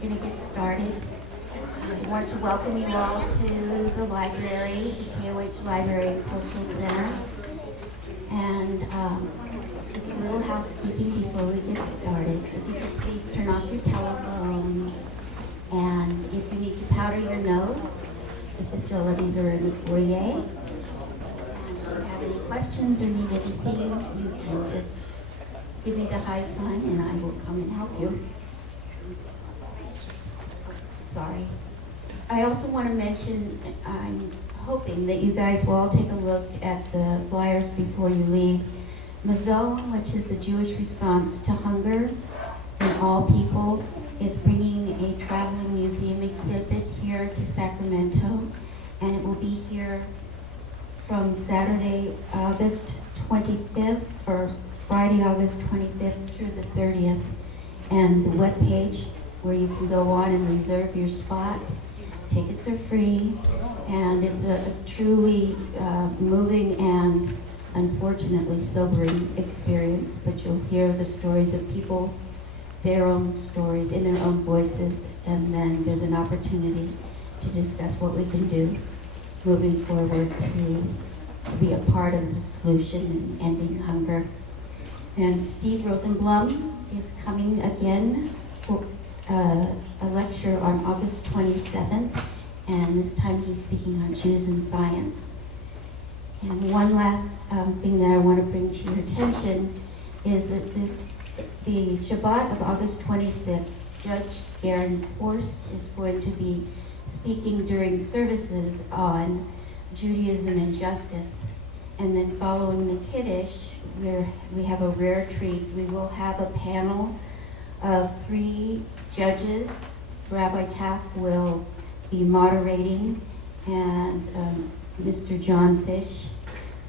going to get started. I want to welcome you all to the library, the KOH Library and Cultural Center. And just a little housekeeping before we get started. If you could please turn off your telephones. And if you need to powder your nose, the facilities are in the foyer. If you have any questions or need anything, you can just give me the high sign and I will come and help you. Sorry. I also want to mention, I'm hoping that you guys will all take a look at the flyers before you leave. Mazon, which is the Jewish response to hunger in all people, is bringing a traveling museum exhibit here to Sacramento, and it will be here from Saturday, August 25th, or Friday, August 25th through the 30th. And the webpage where you can go on and reserve your spot. Tickets are free, and it's a truly moving and unfortunately sobering experience, but you'll hear the stories of people, their own stories in their own voices, and then there's an opportunity to discuss what we can do moving forward to be a part of the solution in ending hunger. And Steve Rosenblum is coming again for a lecture on August 27th, and this time he's speaking on Jews and science. And one last thing that I want to bring to your attention is that the Shabbat of August 26th, Judge Aaron Forst is going to be speaking during services on Judaism and justice. And then following the Kiddush, where we have a rare treat, we will have a panel of 3 judges. Rabbi Taff will be moderating, and Mr. John Fish,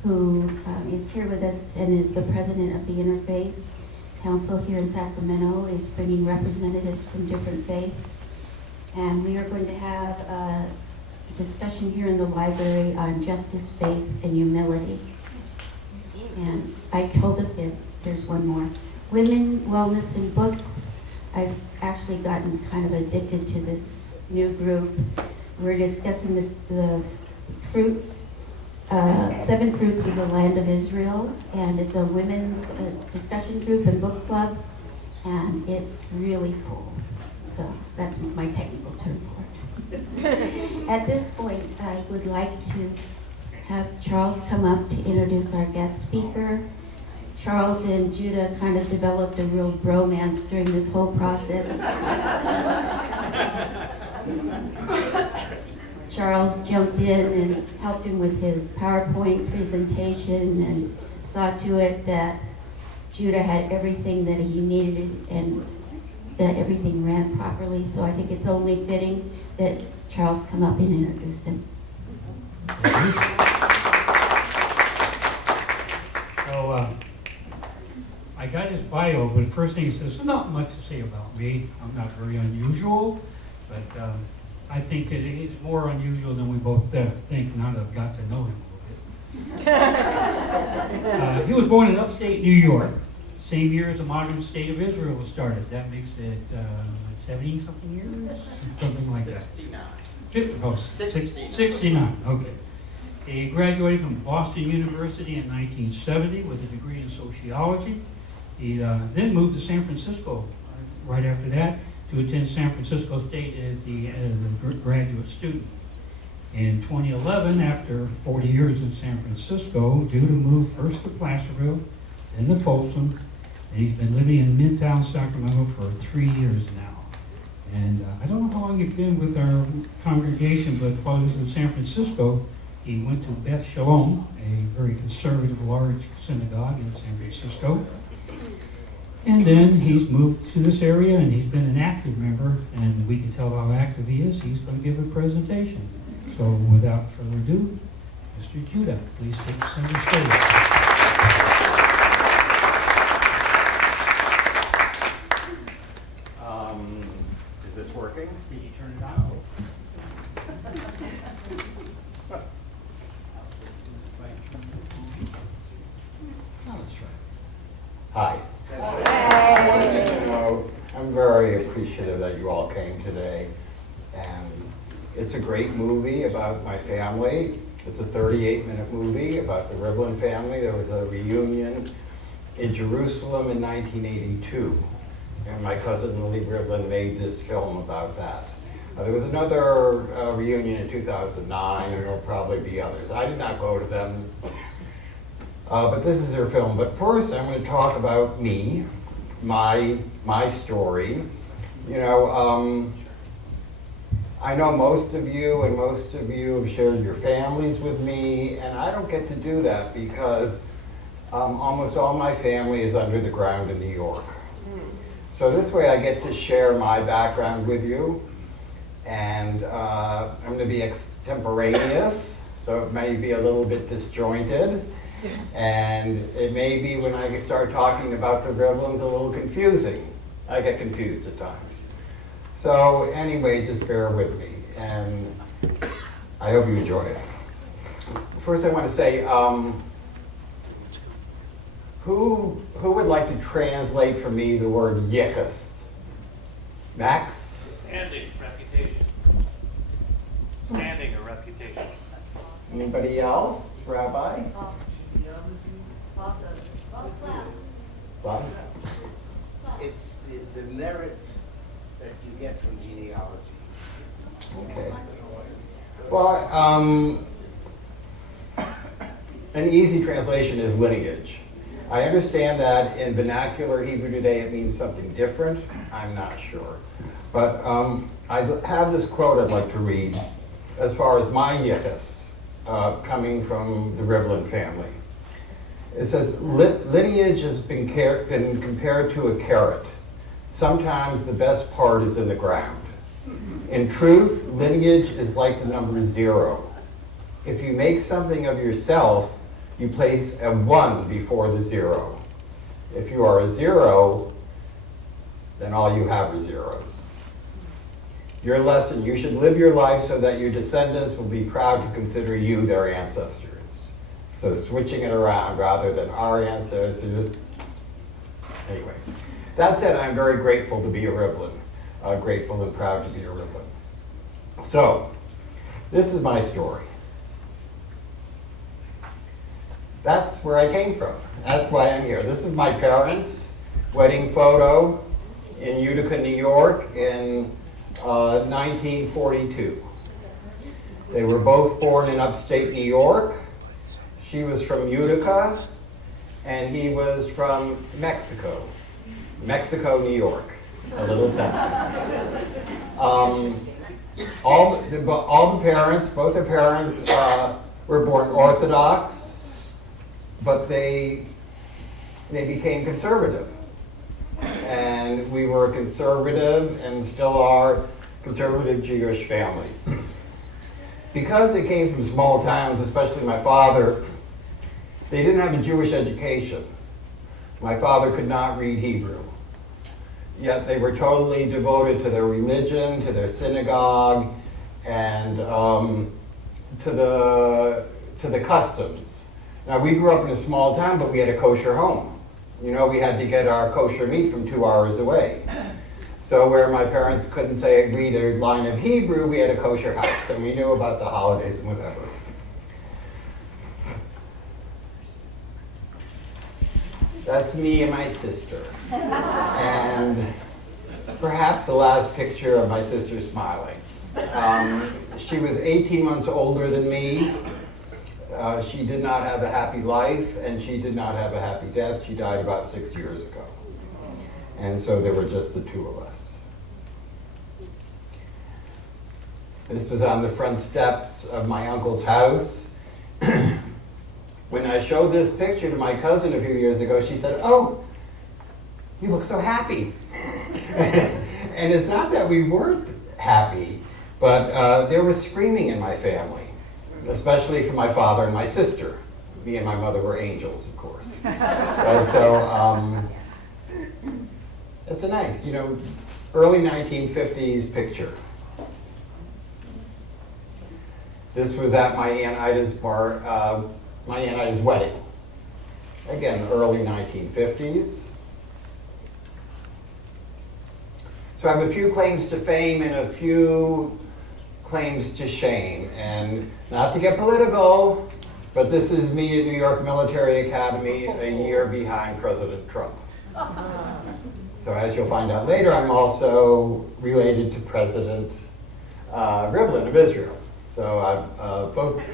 who is here with us and is the president of the Interfaith Council here in Sacramento, is bringing representatives from different faiths. And we are going to have a discussion here in the library on justice, faith, and humility. And I told them there's one more. Women, wellness, and books. I've actually gotten kind of addicted to this new group. We're discussing the fruits, 7 fruits of the land of Israel, and it's a women's discussion group and book club, and it's really cool. So that's my technical term for it. At this point, I would like to have Charles come up to introduce our guest speaker. Charles and Judah kind of developed a real bromance during this whole process. Charles jumped in and helped him with his PowerPoint presentation and saw to it that Judah had everything that he needed and that everything ran properly. So I think it's only fitting that Charles come up and introduce him. So, I got his bio, but the first thing he says, not much to say about me. I'm not very unusual, but I think it's more unusual than we both think now that I've got to know him a little bit. He was born in upstate New York, same year as the modern state of Israel was started. That makes it 70-something years? Something like that. 69, okay. He graduated from Boston University in 1970 with a degree in sociology. He then moved to San Francisco right after that to attend San Francisco State as a graduate student. In 2011, after 40 years in San Francisco, Judah moved first to Placerville, then to Folsom, and he's been living in Midtown Sacramento for 3 years now. And I don't know how long he's been with our congregation, but while he was in San Francisco, he went to Beth Shalom, a very conservative, large synagogue in San Francisco. And then he's moved to this area, and he's been an active member, and we can tell how active he is. He's going to give a presentation. So without further ado, Mr. Judah, please take center stage. Is this working? Did you turn it on? Hi. I'm very appreciative appreciative that you all came today. And it's a great movie about my family. It's a 38-minute movie about the Rivlin family. There was a reunion in Jerusalem in 1982. And my cousin Lily Rivlin made this film about that. There was another reunion in 2009, and there'll probably be others. I did not go to them, but this is their film. But first, I'm going to talk about me, my story. You know, I know most of you, and most of you have shared your families with me, and I don't get to do that because almost all my family is under the ground in New York. So this way I get to share my background with you, and I'm going to be extemporaneous, so it may be a little bit disjointed, and it may be when I start talking about the Rivlins a little confusing. I get confused at times. So anyway, just bear with me, and I hope you enjoy it. First I want to say, who would like to translate for me the word yichus? Max? Standing reputation. Standing or reputation. Anybody else? Rabbi? Bob? It's the merit that you get from genealogy. Okay. Well, an easy translation is lineage. I understand that in vernacular Hebrew today it means something different. I'm not sure. But I have this quote I'd like to read as far as my yichus coming from the Rivlin family. It says, lineage has been compared to a carrot. Sometimes the best part is in the ground. In truth, lineage is like the number 0. If you make something of yourself, you place a 1 before the 0. If you are a 0, then all you have are zeros. Your lesson, you should live your life so that your descendants will be proud to consider you their ancestors. So switching it around rather than our ancestors. Anyway, that said, I'm very grateful to be a Rivlin. Grateful and proud to be a Rivlin. So, this is my story. That's where I came from. That's why I'm here. This is my parents' wedding photo in Utica, New York in 1942. They were both born in upstate New York. She was from Utica, and he was from Mexico. Mexico, New York, a little town. All the parents, both the parents were born Orthodox, but they became conservative. And we were a conservative and still are conservative Jewish family. Because they came from small towns, especially my father, they didn't have a Jewish education. My father could not read Hebrew. Yet they were totally devoted to their religion, to their synagogue, and to the customs. Now, we grew up in a small town, but we had a kosher home. You know, we had to get our kosher meat from 2 hours away. So where my parents couldn't read a line of Hebrew, we had a kosher house, and we knew about the holidays and whatever. That's me and my sister. And perhaps the last picture of my sister smiling. She was 18 months older than me. She did not have a happy life, and she did not have a happy death. She died about 6 years ago. And so there were just the two of us. This was on the front steps of my uncle's house. When I showed this picture to my cousin a few years ago, she said, "Oh, you look so happy." And it's not that we weren't happy, but there was screaming in my family, especially from my father and my sister. Me and my mother were angels, of course. And so it's a nice, early 1950s picture. This was at my Aunt Ida's my Aunt Ida's wedding. Again, early 1950s. So I have a few claims to fame and a few claims to shame. And not to get political, but this is me at New York Military Academy a year behind President Trump. So as you'll find out later, I'm also related to President Rivlin of Israel. So I've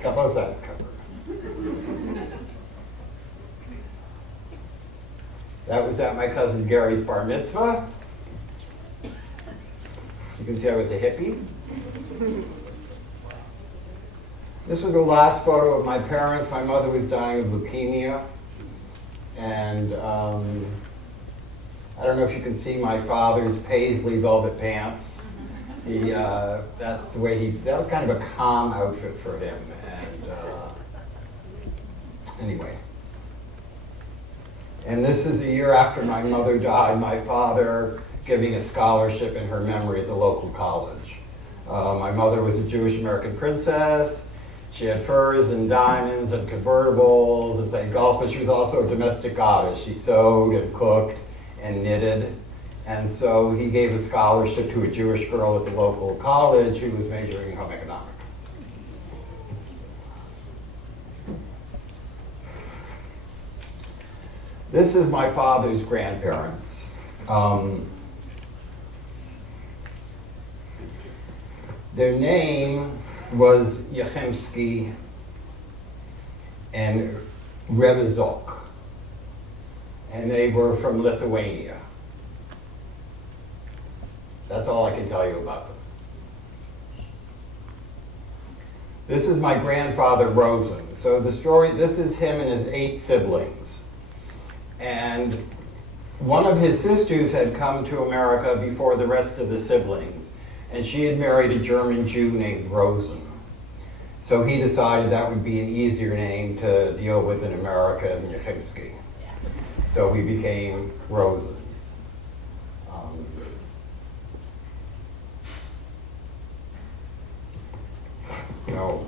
got both sides covered. That was at my cousin Gary's bar mitzvah. You can see I was a hippie. This was the last photo of my parents. My mother was dying of leukemia. And I don't know if you can see my father's paisley velvet pants. That's the way that was kind of a calm outfit for him. And anyway. And this is a year after my mother died, my father giving a scholarship in her memory at the local college. My mother was a Jewish American princess. She had furs and diamonds and convertibles and played golf, but she was also a domestic goddess. She sewed and cooked and knitted. And so he gave a scholarship to a Jewish girl at the local college who was majoring in home economics. This is my father's grandparents. Their name was Yechemsky and Revizok, and they were from Lithuania. That's all I can tell you about them. This is my grandfather, Rosen. So the story, this is him and his 8 siblings. And one of his sisters had come to America before the rest of the siblings, and she had married a German Jew named Rosen. So he decided that would be an easier name to deal with in America than Yechemsky. So we became Rosens. No,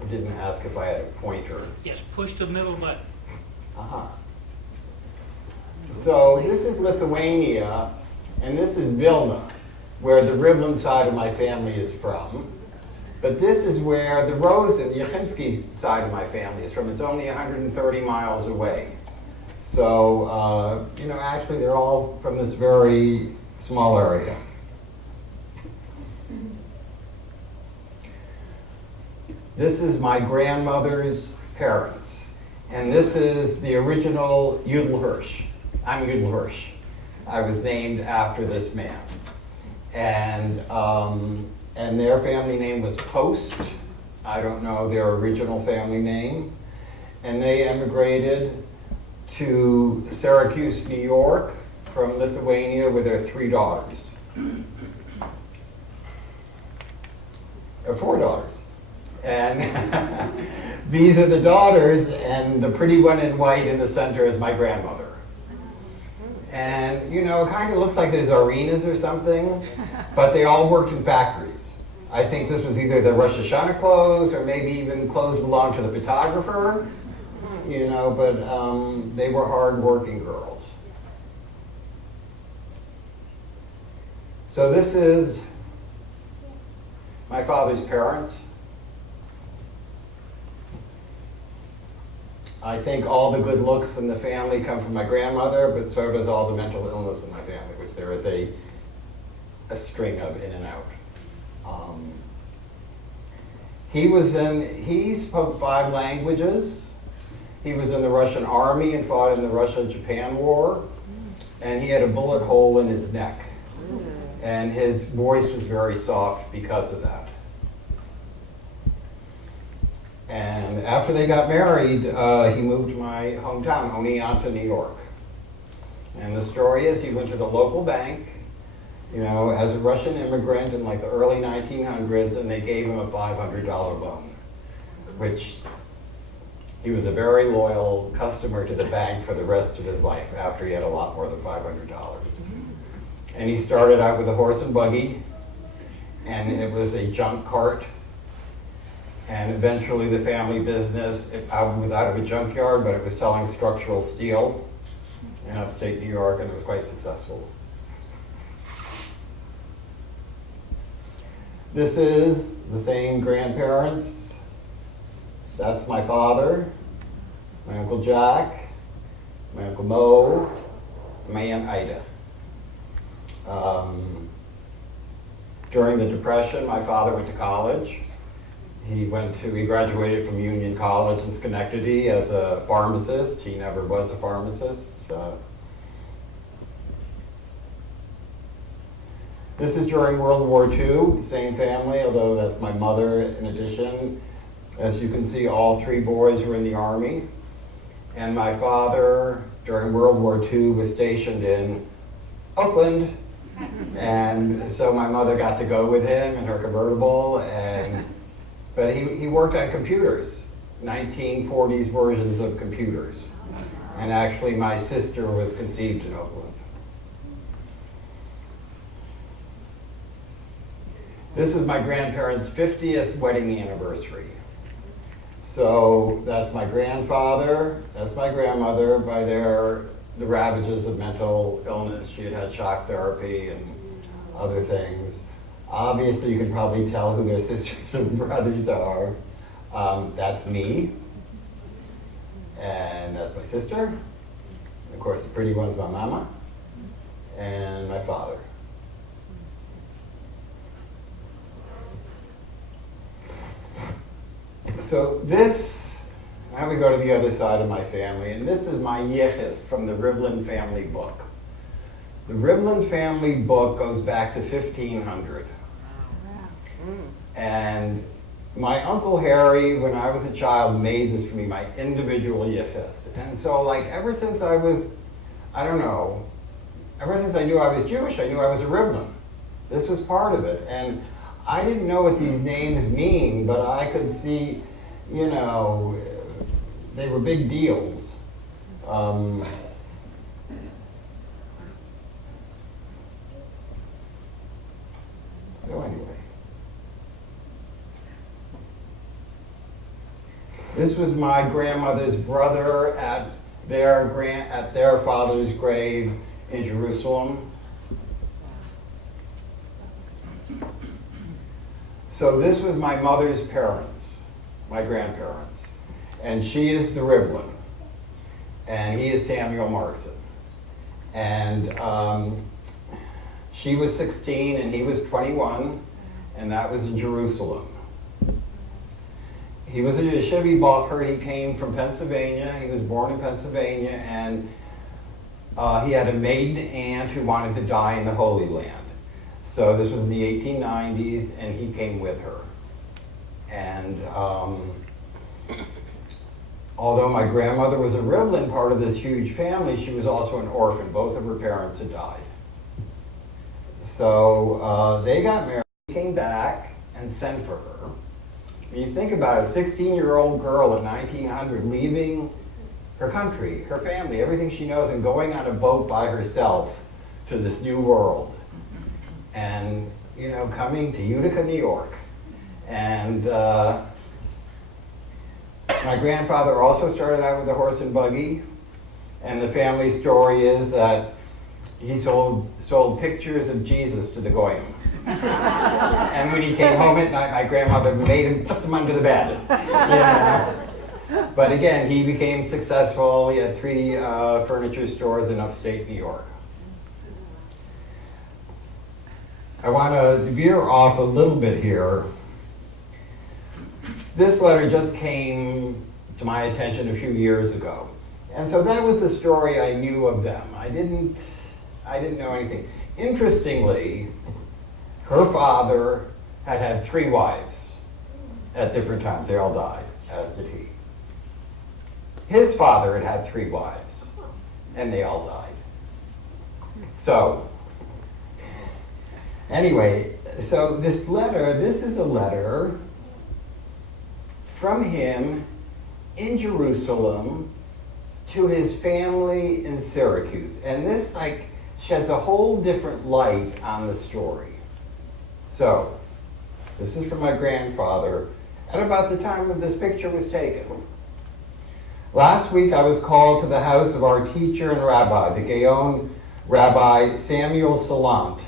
I didn't ask if I had a pointer. Yes, push the middle button. Uh-huh. So this is Lithuania, and this is Vilna, where the Rivlin side of my family is from. But this is where the Rosen, the Yechemsky side of my family is from. It's only 130 miles away. So, actually they're all from this very small area. This is my grandmother's parents. And this is the original Yudel Hirsch. I'm Yudel Hirsch. I was named after this man. And their family name was Post. I don't know their original family name. And they emigrated to Syracuse, New York from Lithuania with their 3 daughters. 4 daughters. And these are the daughters, and the pretty one in white in the center is my grandmother. And, it kind of looks like there's arenas or something, but they all worked in factories. I think this was either the Rosh Hashanah clothes or maybe even clothes belonged to the photographer, but they were hard-working girls. So this is my father's parents. I think all the good looks in the family come from my grandmother, but so does all the mental illness in my family, which there is a string of in and out. He spoke 5 languages. He was in the Russian army and fought in the Russia-Japan War, and he had a bullet hole in his neck. And his voice was very soft because of that. And after they got married, he moved to my hometown, Oneonta, New York. And the story is he went to the local bank, as a Russian immigrant in like the early 1900s, and they gave him a $500 loan, which he was a very loyal customer to the bank for the rest of his life after he had a lot more than $500. And he started out with a horse and buggy, and it was a junk cart. And eventually the family business, was out of a junkyard, but it was selling structural steel in upstate New York, and it was quite successful. This is the same grandparents. That's my father, my Uncle Jack, my Uncle Mo, and my Aunt Ida. During the Depression, my father went to college. He graduated from Union College in Schenectady as a pharmacist. He never was a pharmacist. This is during World War II, the same family, although that's my mother in addition. As you can see, all three boys were in the Army. And my father, during World War II, was stationed in Oakland. And so my mother got to go with him in her convertible. But he worked on computers, 1940s versions of computers. And actually, my sister was conceived in Oakland. This is my grandparents' 50th wedding anniversary. So that's my grandfather, that's my grandmother. By the ravages of mental illness, she had had shock therapy and other things. Obviously, you can probably tell who their sisters and brothers are. That's me, and that's my sister. Of course, the pretty one's my mama, and my father. So now we go to the other side of my family, and this is my yichus from the Rivlin family book. The Rivlin family book goes back to 1500. And my Uncle Harry, when I was a child, made this for me, my individual yichus. And so ever since I was, ever since I knew I was Jewish, I knew I was a Rivlin. This was part of it. And I didn't know what these names mean, but I could see, they were big deals. So anyway. This was my grandmother's brother at their father's grave in Jerusalem. So this was my mother's parents, my grandparents. And she is the Rivlin. And he is Samuel Markson. And she was 16 and he was 21, and that was in Jerusalem. He was a yeshivi bacher. He came from Pennsylvania. He was born in Pennsylvania, and he had a maiden aunt who wanted to die in the Holy Land. So this was in the 1890s, and he came with her. And although my grandmother was a Rivlin, part of this huge family, she was also an orphan. Both of her parents had died. So they got married, came back, and sent for her. When you think about it, a 16-year-old girl in 1900 leaving her country, her family, everything she knows, and going on a boat by herself to this new world. And, coming to Utica, New York. And my grandfather also started out with a horse and buggy. And the family story is that he sold pictures of Jesus to the Goyim. And when he came home at night, my grandmother took them under the bed. But again, he became successful. He had 3 furniture stores in upstate New York. I want to veer off a little bit here. This letter just came to my attention a few years ago. And so that was the story I knew of them. I didn't know anything. Interestingly, her father had 3 wives at different times. They all died, as did he. His father had 3 wives, and they all died. So, anyway, so this is a letter from him in Jerusalem to his family in Syracuse. And this sheds a whole different light on the story. So, this is from my grandfather at about the time when this picture was taken. Last week I was called to the house of our teacher and rabbi, the Gaon Rabbi Samuel Salant,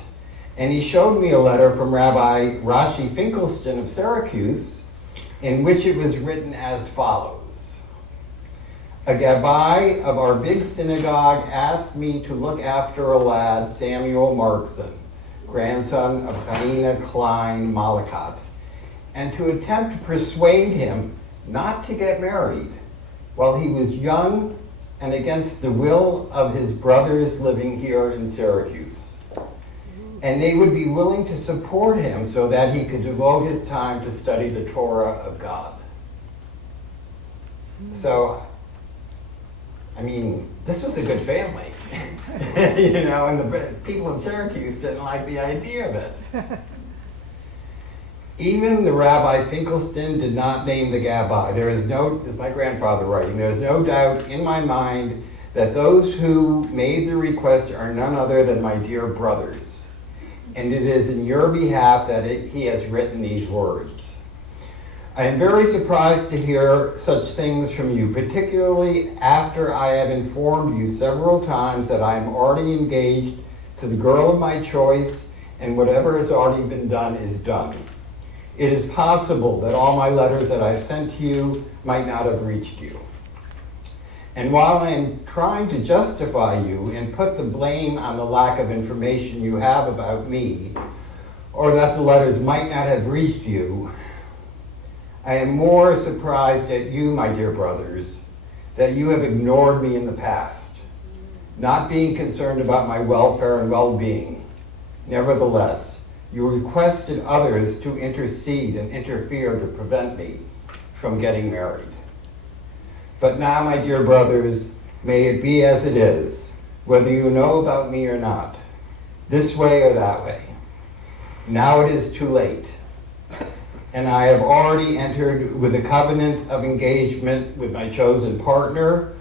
And he showed me a letter from Rabbi Rashi Finkelstein of Syracuse, in which it was written as follows. A gabbai of our big synagogue asked me to look after a lad, Samuel Markson, grandson of Chaina Klein Malakat, and to attempt to persuade him not to get married while he was young and against the will of his brothers living here in Syracuse. And they would be willing to support him so that he could devote his time to study the Torah of God. So, I mean, this was a good family, you know, and the people in Syracuse didn't like the idea of it. Even the Rabbi Finkelstein did not name the gabbai. There is no, this is my grandfather writing, there is no doubt in my mind that those who made the request are none other than my dear brothers. And it is in your behalf that he has written these words. I am very surprised to hear such things from you, particularly after I have informed you several times that I am already engaged to the girl of my choice, and whatever has already been done is done. It is possible that all my letters that I've sent to you might not have reached you. And while I am trying to justify you and put the blame on the lack of information you have about me, or that the letters might not have reached you, I am more surprised at you, my dear brothers, that you have ignored me in the past, not being concerned about my welfare and well-being. Nevertheless, you requested others to intercede and interfere to prevent me from getting married. But now, my dear brothers, may it be as it is, whether you know about me or not, this way or that way. Now it is too late, and I have already entered with a covenant of engagement with my chosen partner,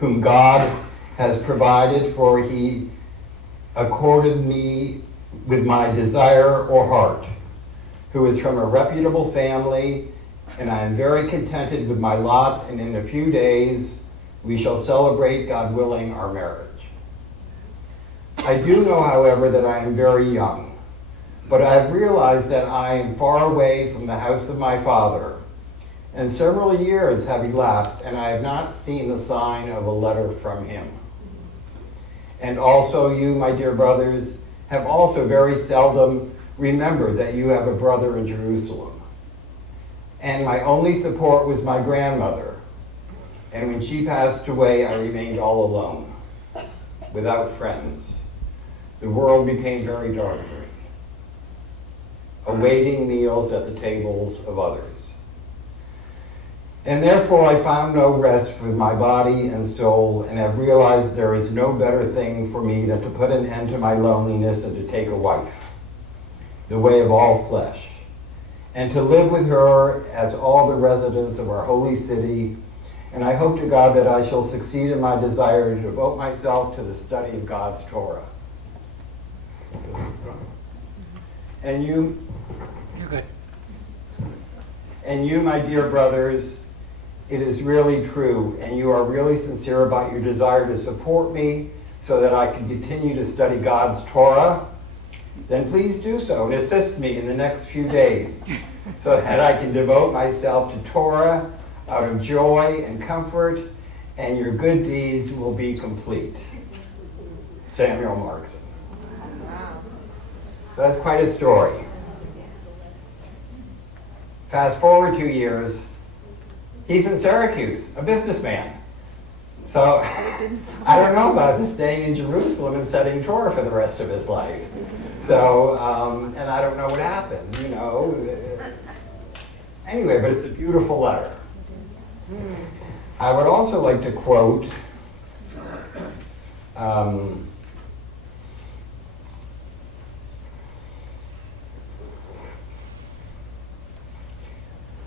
whom God has provided, for he accorded me with my desire or heart, who is from a reputable family, and I am very contented with my lot, and in a few days we shall celebrate, God willing, our marriage. I do know, however, that I am very young, but I have realized that I am far away from the house of my father, and several years have elapsed, and I have not seen the sign of a letter from him. And also you, my dear brothers, have also very seldom remembered that you have a brother in Jerusalem. And my only support was my grandmother. And when she passed away, I remained all alone, without friends. The world became very dark for me, awaiting meals at the tables of others. And therefore I found no rest for my body and soul, and have realized there is no better thing for me than to put an end to my loneliness and to take a wife, the way of all flesh, and to live with her as all the residents of our holy city. And I hope to God that I shall succeed in my desire to devote myself to the study of God's Torah. And you, You're good. and you, my dear brothers, it is really true, and you are really sincere about your desire to support me so that I can continue to study God's Torah, then please do so and assist me in the next few days so that I can devote myself to Torah out of joy and comfort, and your good deeds will be complete. Samuel Markson. So that's quite a story. Fast forward 2 years, he's in Syracuse, a businessman. So I don't know about this staying in Jerusalem and studying Torah for the rest of his life. So, and I don't know what happened, you know. Anyway, but it's a beautiful letter. I would also like to quote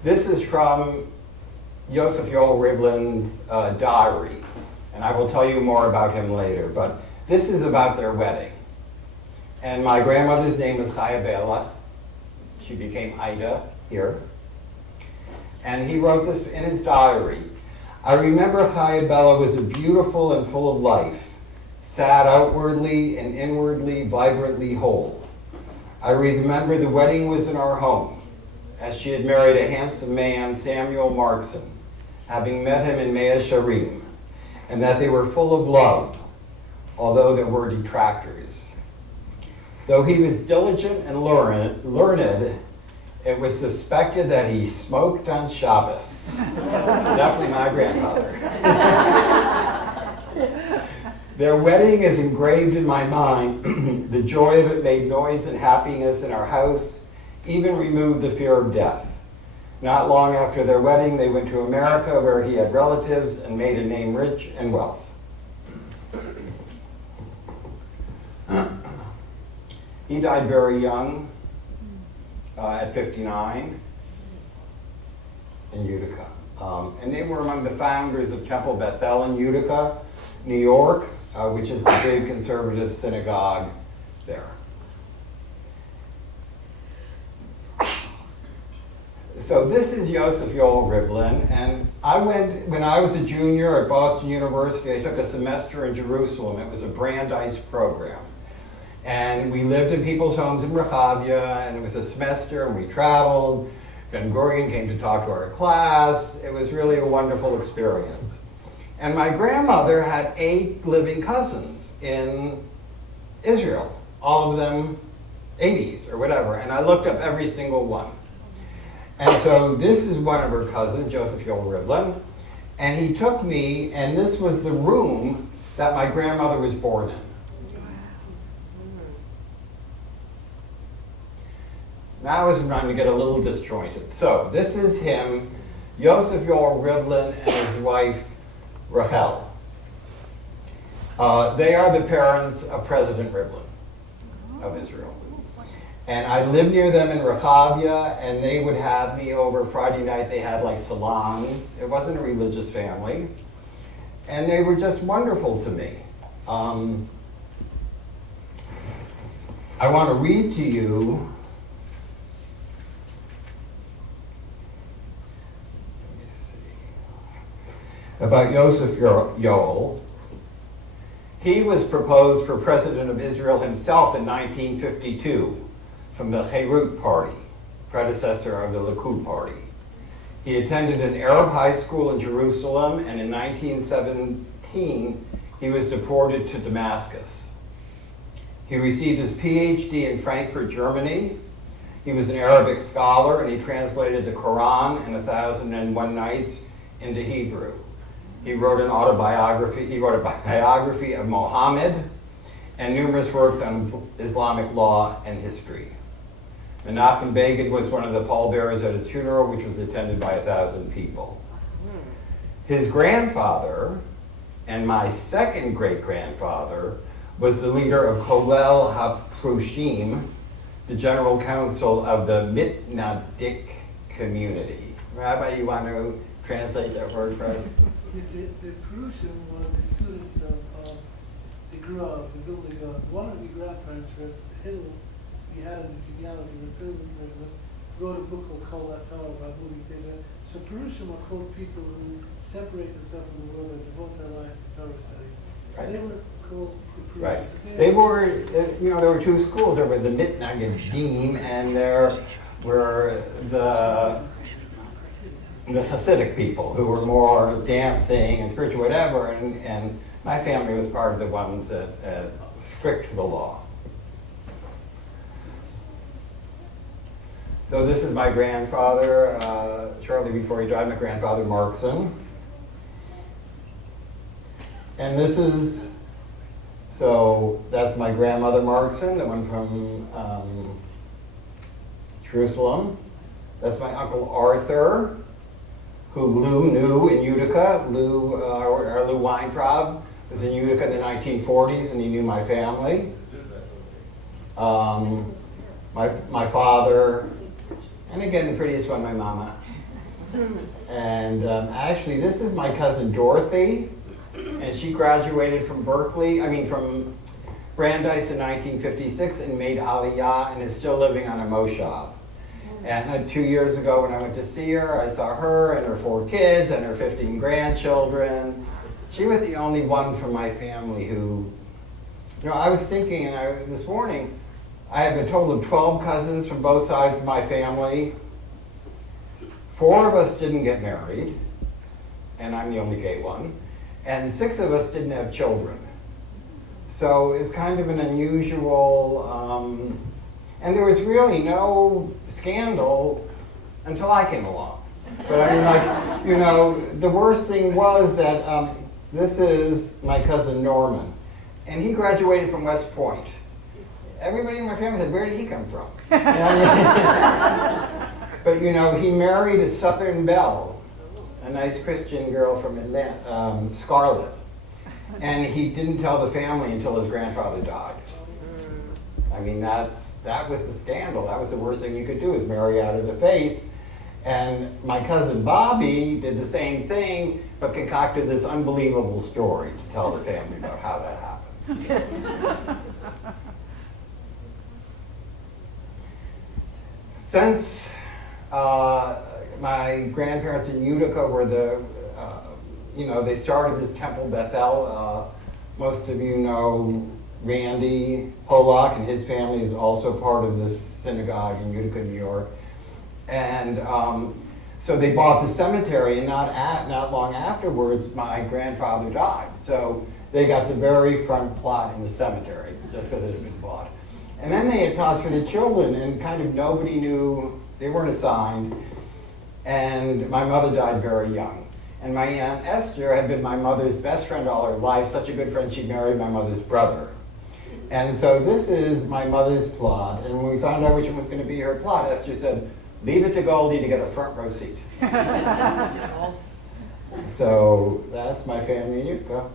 this is from Yosef Yoel Rivlin's diary, and I will tell you more about him later, but this is about their wedding. And my grandmother's name was Chaya Bela. She became Ida here. And he wrote this in his diary. I remember Chaya Bela was a beautiful and full of life, sad outwardly and inwardly vibrantly whole. I remember the wedding was in our home, as she had married a handsome man, Samuel Markson, having met him in Mea Sharim, and that they were full of love, although there were detractors. Though he was diligent and learned, it was suspected that he smoked on Shabbos. Definitely my grandfather. Their wedding is engraved in my mind. The joy of it made noise and happiness in our house, even removed the fear of death. Not long after their wedding, they went to America, where he had relatives and made a name rich and wealth. He died very young, at 59, in Utica. And they were among the founders of Temple Bethel in Utica, New York, which is the big conservative synagogue there. So this is Yosef Yoel Rivlin, and when I was a junior at Boston University, I took a semester in Jerusalem. It was a Brandeis program. And we lived in people's homes in Rehavia, and it was a semester, and we traveled. Ben Gurion came to talk to our class. It was really a wonderful experience. And my grandmother had 8 living cousins in Israel, all of them 80s or whatever, and I looked up every single one. And so this is one of her cousins, Joseph Yoel Rivlin, and he took me, and this was the room that my grandmother was born in. Now is when to get a little disjointed. So this is him, Yosef Yoel Rivlin, and his wife, Rachel. They are the parents of President Rivlin of Israel. And I lived near them in Rehavia, and they would have me over Friday night. They had like salons. It wasn't a religious family. And they were just wonderful to me. I want to read to you about Yosef Yoel. He was proposed for president of Israel himself in 1952 from the Herut party, predecessor of the Likud party. He attended an Arab high school in Jerusalem, and in 1917 he was deported to Damascus. He received his PhD in Frankfurt, Germany. He was an Arabic scholar, and he translated the Quran and 1001 Nights into Hebrew. He wrote a biography of Muhammad and numerous works on Islamic law and history. Menachem Begin was one of the pallbearers at his funeral, which was attended by 1,000 people. His grandfather, and my second great-grandfather, was the leader of Kolel HaPrushim, the general council of the Mitnadik community. Rabbi, you want to translate that word for us? The Prussian were the students of the Gra, the building of one of the grandparents read Hill. He had in the genealogy of the wrote a book called That Torah about moving things. So Prussian were called people who separate themselves from the world and devote their life to Torah study. So Right. they were called the Prussians. Right. They were, there were 2 schools. There were the Mitnadim, and there were the Hasidic people who were more dancing and spiritual whatever, and my family was part of the ones that strict to the law. So this is my grandfather, shortly before he died, my grandfather Markson. And this is, so that's my grandmother Markson, the one from Jerusalem. That's my uncle Arthur, who Lou knew in Utica. Lou, our Lou Weintraub, was in Utica in the 1940s, and he knew my family. My father, and again, the prettiest one, my mama. And actually, this is my cousin Dorothy, and she graduated from from Brandeis in 1956 and made Aliyah and is still living on a moshav. And 2 years ago when I went to see her, I saw her and her 4 kids and her 15 grandchildren. She was the only one from my family who, I was thinking this morning, I have a total of 12 cousins from both sides of my family. 4 of us didn't get married, and I'm the only gay one, and 6 of us didn't have children. So it's kind of an unusual, and there was really no scandal until I came along. But I mean, like, you know, the worst thing was that this is my cousin Norman, and he graduated from West Point. Everybody in my family said, where did he come from? But you know, he married a Southern belle, a nice Christian girl from Atlanta, Scarlett. And he didn't tell the family until his grandfather died. I mean, that was the scandal. That was the worst thing you could do, is marry out of the faith. And my cousin Bobby did the same thing, but concocted this unbelievable story to tell the family about how that happened. Since my grandparents in Utica were they started this Temple Bethel. Most of you know Randy Pollock, and his family is also part of this synagogue in Utica, New York. And so they bought the cemetery, and not long afterwards, my grandfather died. So they got the very front plot in the cemetery, just because it had been bought. And then they had talked for the children, and kind of nobody knew, they weren't assigned. And my mother died very young. And my Aunt Esther had been my mother's best friend all her life, such a good friend she married my mother's brother. And so this is my mother's plot, and when we found out which one was going to be her plot, Esther said, leave it to Goldie to get a front row seat. So that's my family in Utica.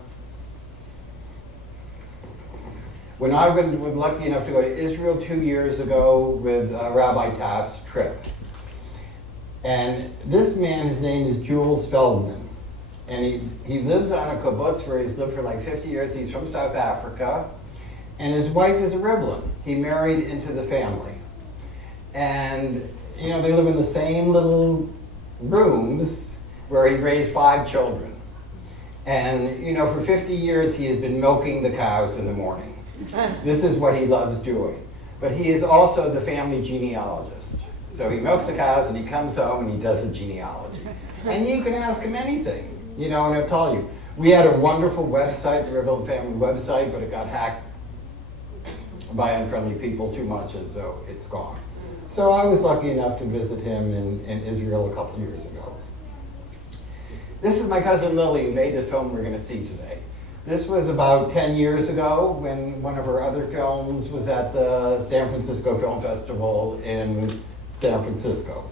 When I was lucky enough to go to Israel 2 years ago with Rabbi Taft's trip, and this man, his name is Jules Feldman, and he lives on a kibbutz where he's lived for like 50 years. He's from South Africa, and his wife is a Rivlin. He married into the family. And, you know, they live in the same little rooms where he raised 5 children. And, you know, for 50 years he has been milking the cows in the morning. This is what he loves doing. But he is also the family genealogist. So he milks the cows and he comes home and he does the genealogy. And you can ask him anything, you know, and he'll tell you. We had a wonderful website, the Rivlin family website, but it got hacked by unfriendly people too much, and so it's gone. So I was lucky enough to visit him in Israel a couple years ago. This is my cousin Lily, who made the film we're going to see today. This was about 10 years ago when one of her other films was at the San Francisco Film Festival in San Francisco.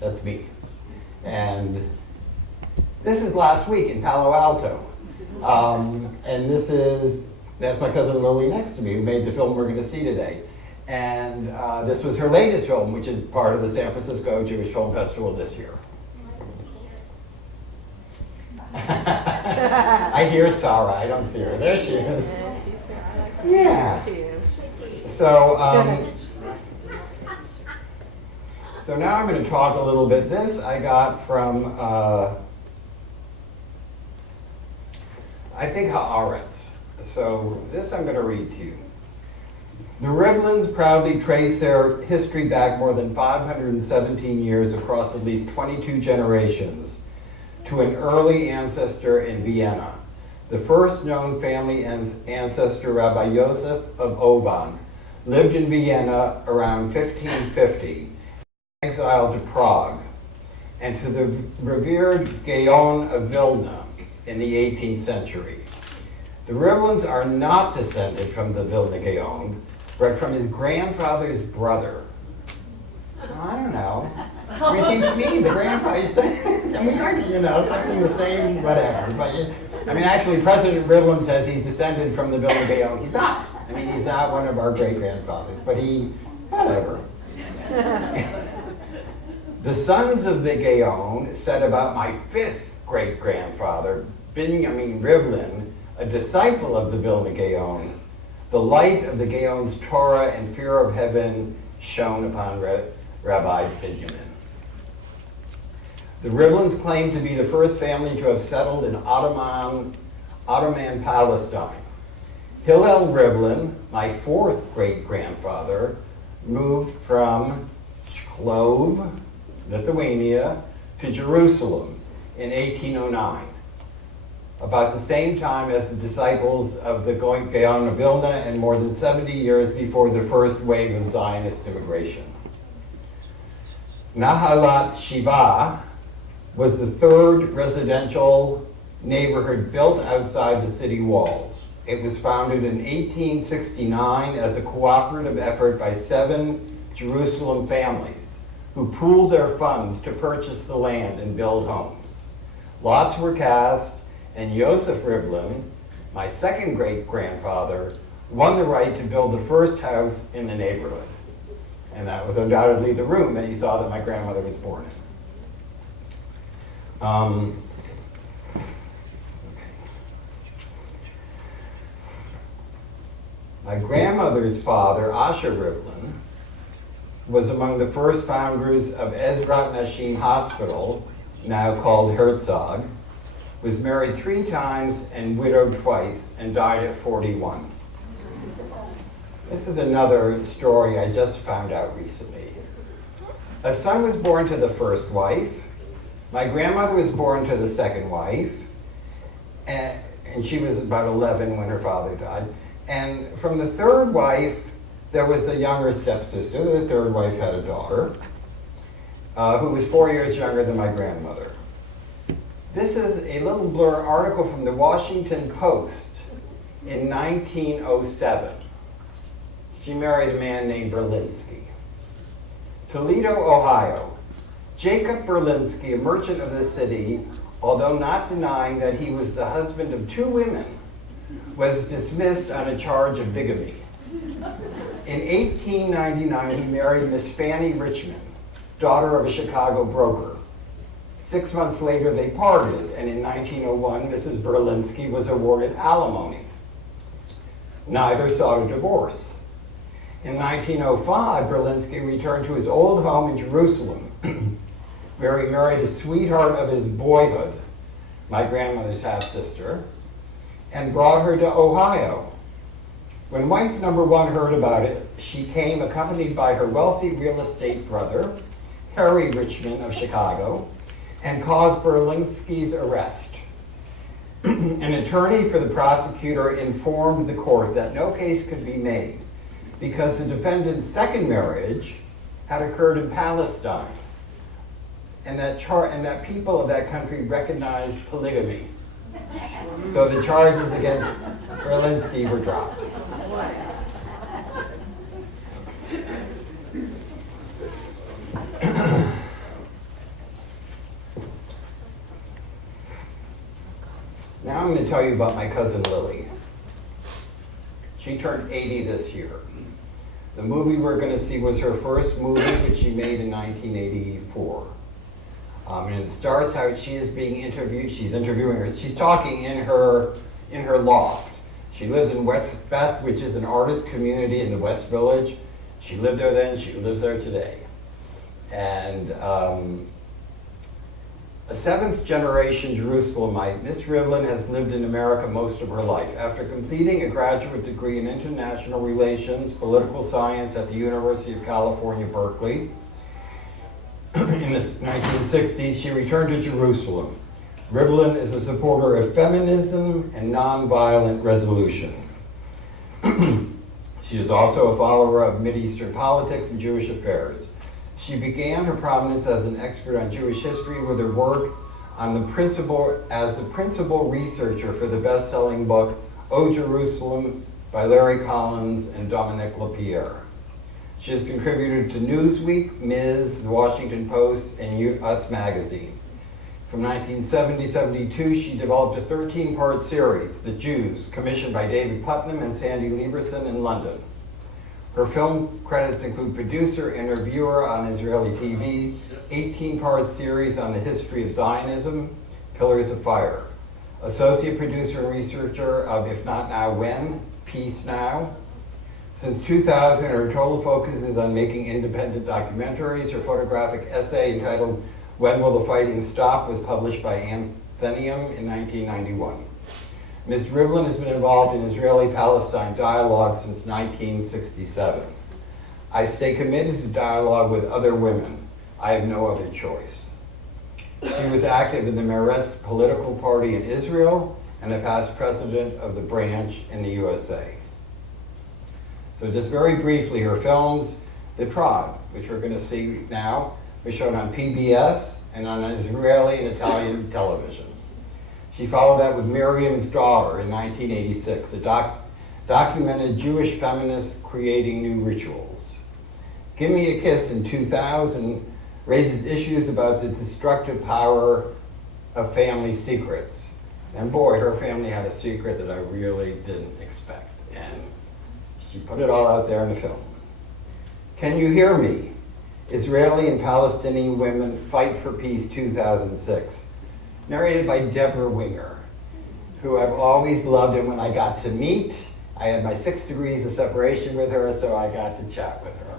That's me. And this is last week in Palo Alto. And that's my cousin Lily next to me, who made the film we're going to see today. And this was her latest film, which is part of the San Francisco Jewish Film Festival this year. I hear Sarah. I don't see her. There she is. Yeah, she's here. I like to Yeah. talk to you. So, so now I'm going to talk a little bit. This I got from, I think, Haaretz. So this I'm going to read to you. The Rivlins proudly trace their history back more than 517 years across at least 22 generations to an early ancestor in Vienna. The first known family ancestor, Rabbi Yosef of Ovan, lived in Vienna around 1550, exiled to Prague, and to the revered Gaon of Vilna in the 18th century. The Rivlins are not descended from the Vilna Gaon, but from his grandfather's brother. I don't know. It seems to me the grandfather, and we are, you know, something the same, whatever. But I mean, actually, President Rivlin says he's descended from the Vilna Gaon. He's not. I mean, he's not one of our great-grandfathers, but whatever. The sons of the Gaon said about my 5th great-grandfather, Binyamin Rivlin, a disciple of the Vilna Gaon, the light of the Gaon's Torah and fear of heaven shone upon Rabbi Binyamin. The Rivlins claim to be the first family to have settled in Ottoman Palestine. Hillel Rivlin, my fourth great-grandfather, moved from Shklov, Lithuania, to Jerusalem in 1809, about the same time as the disciples of the Gaon of Vilna and more than 70 years before the first wave of Zionist immigration. Nahalat Shiva was the third residential neighborhood built outside the city walls. It was founded in 1869 as a cooperative effort by 7 Jerusalem families who pooled their funds to purchase the land and build homes. Lots were cast, and Yosef Rivlin, my second great-grandfather, won the right to build the first house in the neighborhood. And that was undoubtedly the room that you saw that my grandmother was born in. My grandmother's father, Asher Rivlin, was among the first founders of Ezrat Nashim Hospital, now called Herzog, was married 3 times and widowed twice, and died at 41. This is another story I just found out recently. A son was born to the first wife. My grandmother was born to the second wife, and she was about 11 when her father died. And from the third wife, there was a younger stepsister. The third wife had a daughter who was 4 years younger than my grandmother. This is a little blur article from the Washington Post in 1907. She married a man named Berlinski. Toledo, Ohio. Jacob Berlinski, a merchant of the city, although not denying that he was the husband of 2 women, was dismissed on a charge of bigamy. In 1899, he married Miss Fanny Richmond, daughter of a Chicago broker. 6 months later, they parted, and in 1901, Mrs. Berlinski was awarded alimony. Neither sought a divorce. In 1905, Berlinski returned to his old home in Jerusalem, where he married a sweetheart of his boyhood, my grandmother's half-sister, and brought her to Ohio. When wife number 1 heard about it, she came accompanied by her wealthy real estate brother, Harry Richmond of Chicago, and caused Berlinski's arrest. An attorney for the prosecutor informed the court that no case could be made because the defendant's second marriage had occurred in Palestine, and that people of that country recognized polygamy. So the charges against Berlinski were dropped. Now I'm going to tell you about my cousin Lily. She turned 80 this year. The movie we're going to see was her first movie, which she made in 1984. And it starts out, she is being interviewed, she's talking in her loft. She lives in West Beth, which is an artist community in the West Village. She lived there then, she lives there today. And a 7th generation Jerusalemite, Miss Rivlin has lived in America most of her life. After completing a graduate degree in international relations, political science at the University of California, Berkeley, in the 1960s, she returned to Jerusalem. Rivlin is a supporter of feminism and nonviolent resolution. She is also a follower of Mideastern politics and Jewish affairs. She began her prominence as an expert on Jewish history with her work on as the principal researcher for the best-selling book, O Jerusalem, by Larry Collins and Dominique Lapierre. She has contributed to Newsweek, Ms., The Washington Post, and Us Magazine. From 1970-72, she developed a 13-part series, The Jews, commissioned by David Putnam and Sandy Lieberson in London. Her film credits include producer, interviewer on Israeli TV, 18-part series on the history of Zionism, Pillars of Fire, associate producer and researcher of If Not Now, When, Peace Now. Since 2000, her total focus is on making independent documentaries. Her photographic essay entitled When Will the Fighting Stop was published by Anthenium in 1991. Ms. Rivlin has been involved in Israeli-Palestine dialogue since 1967. I stay committed to dialogue with other women. I have no other choice. She was active in the Meretz political party in Israel and a past president of the branch in the USA. So just very briefly, her films, The Tribe, which we're going to see now, was shown on PBS and on Israeli and Italian television. She followed that with Miriam's Daughter in 1986, a documented Jewish feminist creating new rituals. Give Me a Kiss in 2000 raises issues about the destructive power of family secrets. And boy, her family had a secret that I really didn't expect. And she put it all out there in the film. Can You Hear Me? Israeli and Palestinian Women Fight for Peace 2006. Narrated by Deborah Winger, who I've always loved, and when I got to meet, I had my 6 degrees of separation with her, so I got to chat with her.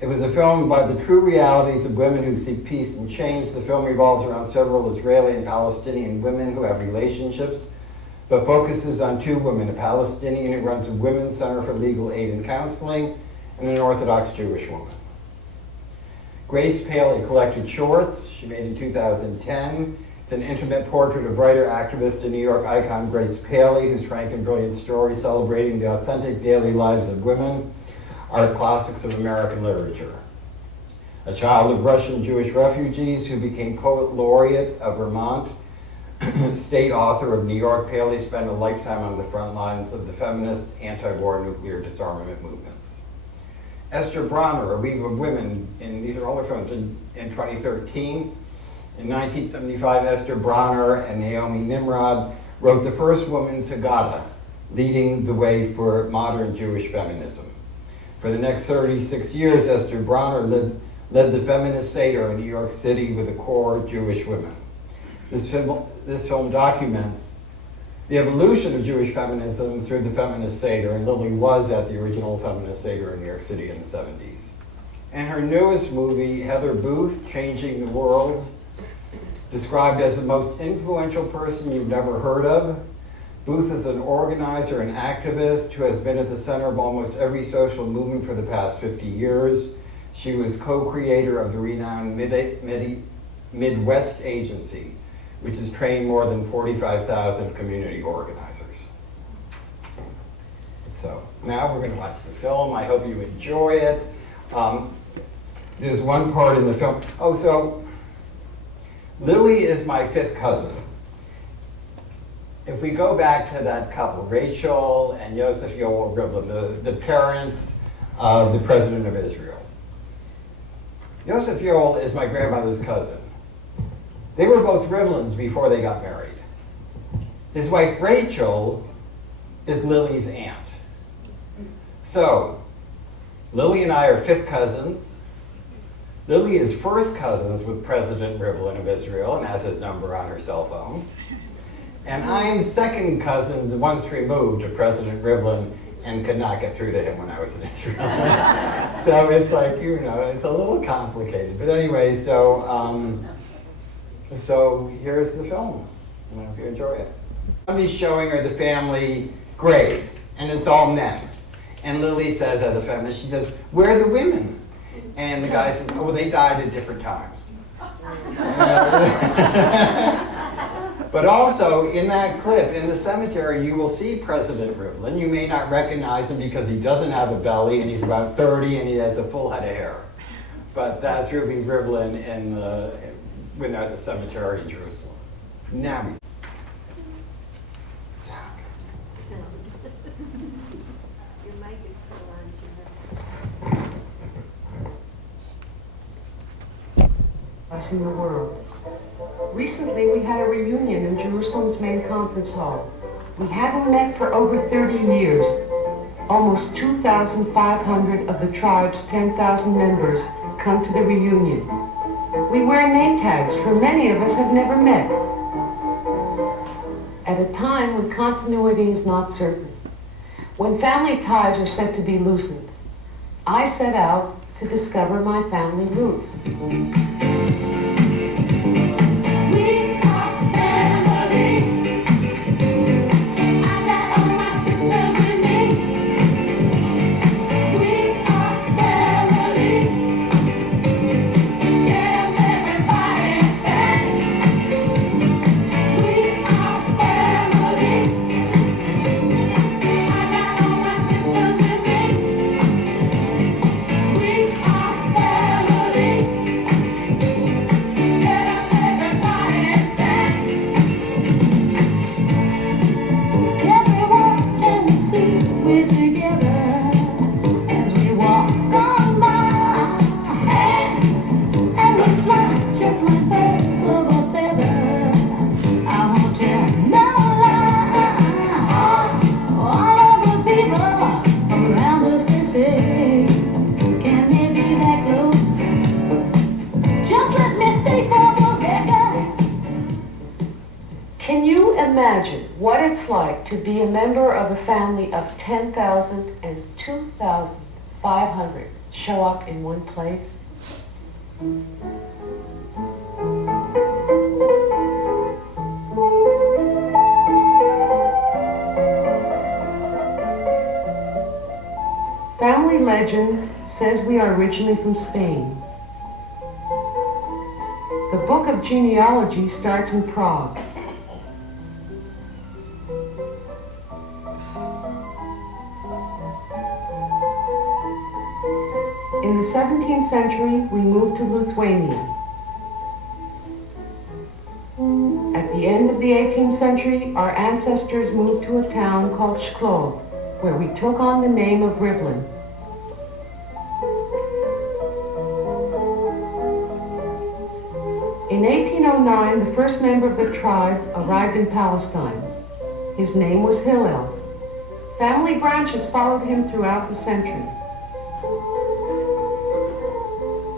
It was a film by the true realities of women who seek peace and change. The film revolves around several Israeli and Palestinian women who have relationships, but focuses on 2 women, a Palestinian who runs a women's center for legal aid and counseling, and an Orthodox Jewish woman. Grace Paley collected shorts she made in 2010. It's an intimate portrait of writer, activist, and New York icon Grace Paley, whose frank and brilliant story celebrating the authentic daily lives of women are classics of American literature. A child of Russian Jewish refugees who became poet laureate of Vermont, state author of New York, Paley spent a lifetime on the front lines of the feminist anti-war nuclear disarmament movements. Esther Bronner, A League of Women, and these are all her films, in 2013. In 1975, Esther Bronner and Naomi Nimrod wrote the first women's Haggadah, leading the way for modern Jewish feminism. For the next 36 years, Esther Bronner led the feminist Seder in New York City with a core of Jewish women. This film documents the evolution of Jewish feminism through the feminist Seder, and Lily was at the original feminist Seder in New York City in the 70s. And her newest movie, Heather Booth, Changing the World, described as the most influential person you've never heard of. Booth is an organizer and activist who has been at the center of almost every social movement for the past 50 years. She was co-creator of the renowned Midwest Agency, which has trained more than 45,000 community organizers. So now we're going to watch the film. I hope you enjoy it. There's one part in the film. Oh, so Lily is my 5th cousin. If we go back to that couple, Rachel and Yosef Yoel Rivlin, the parents of the President of Israel. Yosef Yoel is my grandmother's cousin. They were both Rivlins before they got married. His wife Rachel is Lily's aunt. So, Lily and I are 5th cousins. Lily is 1st cousins with President Rivlin of Israel and has his number on her cell phone. And I am 2nd cousins once removed to President Rivlin and could not get through to him when I was in Israel. So it's like, it's a little complicated. But anyway, so here's the film. I hope you enjoy it. Somebody's showing her the family graves, and it's all men. And Lily says, as a feminist, she says, "Where are the women?" And the guy says, "Oh, well, they died at different times." But also, in that clip, in the cemetery, you will see President Rivlin. You may not recognize him because he doesn't have a belly, and he's about 30, and he has a full head of hair. But that's Ruby Rivlin when they're at the cemetery in Jerusalem. Now we... Sound. Your mic is still on, Jim. In the world. Recently, we had a reunion in Jerusalem's main conference hall. We hadn't met for over 30 years. Almost 2,500 of the tribe's 10,000 members come to the reunion. We wear name tags, for many of us have never met. At a time when continuity is not certain, when family ties are said to be loosened, I set out to discover my family roots. We are family. river as we walk on by. And looks like just my first of a feather. I won't tell no lie. All of the people around us they say, can they be that close? Just let me stay for a second. Can you imagine what it's like to be a member of a family of 10,000 and 2,500 show up in one place? Family legend says we are originally from Spain. The book of genealogy starts in Prague. In the 17th century, we moved to Lithuania. At the end of the 18th century, our ancestors moved to a town called Shklov, where we took on the name of Rivlin. In 1809, the first member of the tribe arrived in Palestine. His name was Hillel. Family branches followed him throughout the century.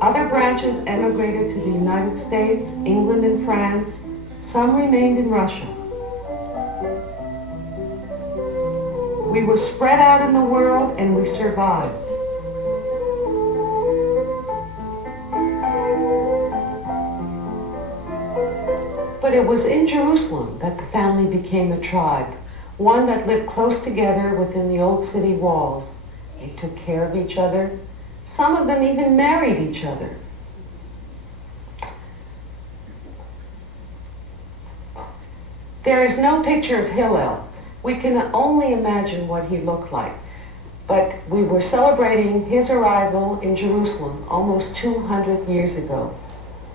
Other branches emigrated to the United States, England, and France. Some remained in Russia. We were spread out in the world and we survived. But it was in Jerusalem that the family became a tribe, one that lived close together within the old city walls. They took care of each other. Some of them even married each other. There is no picture of Hillel. We can only imagine what he looked like. But we were celebrating his arrival in Jerusalem almost 200 years ago.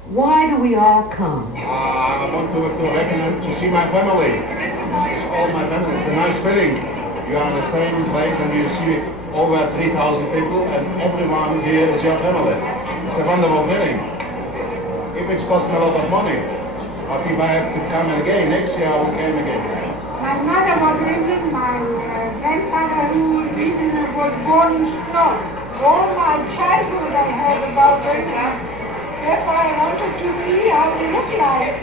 Why do we all come? I want to recognize, to see my family. It's all my family. It's a nice feeling. You are in the same place and you see over 3,000 people and everyone here is your family. It's a wonderful feeling. If it's cost me a lot of money, but if I have to come again, next year I will come again. My mother was living, my grandfather who was born in Snow. All my childhood I heard about them. Therefore I wanted to see how they look like.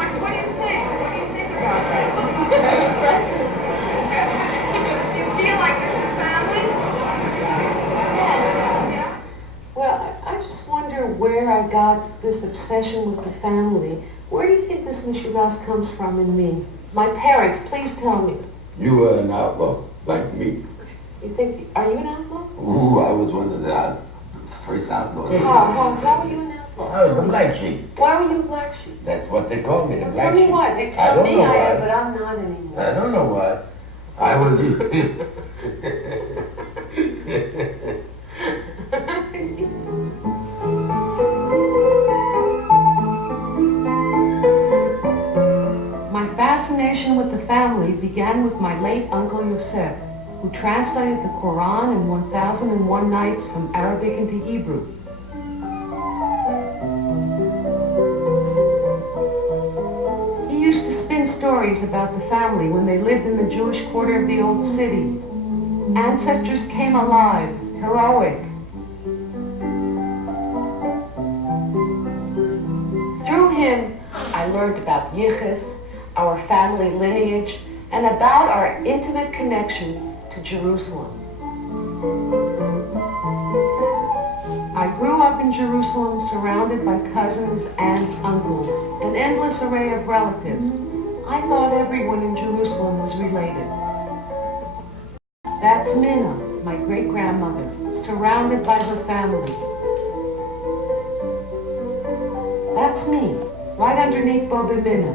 What do you think? What do you think about that? Do you feel like it's a family? Yeah. Well, I just wonder where I got this obsession with the family. Where do you think this mishigas comes from in me? My parents, please tell me. You were an outlaw, like me. You think, are you an outlaw? Ooh, I was one of the first outlaws. Why were you an outlaw? I was a black sheep. Why were you a black sheep? That's what they called me, the Tell black me sheep. why. They I tell don't me know I am, why. but I'm not anymore. I don't know why. I was... My fascination with the family began with my late Uncle Yosef, who translated the Quran in 1001 Nights from Arabic into Hebrew. He used to spin stories about the family when they lived in the Jewish quarter of the old city. Ancestors came alive, heroic. Through him, I learned about Yichus, our family lineage, and about our intimate connection to Jerusalem. I grew up in Jerusalem surrounded by cousins, aunts, uncles, an endless array of relatives. I thought everyone in Jerusalem was related. That's Minna, my great-grandmother, surrounded by her family. That's me, right underneath Boba Minna.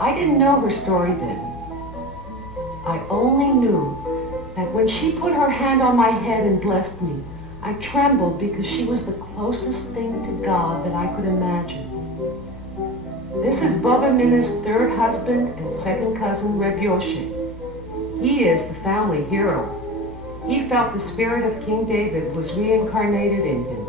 I didn't know her story then. I only knew that when she put her hand on my head and blessed me, I trembled because she was the closest thing to God that I could imagine. This is Baba Mina's third husband and second cousin, Reb Yoshe. He is the family hero. He felt the spirit of King David was reincarnated in him.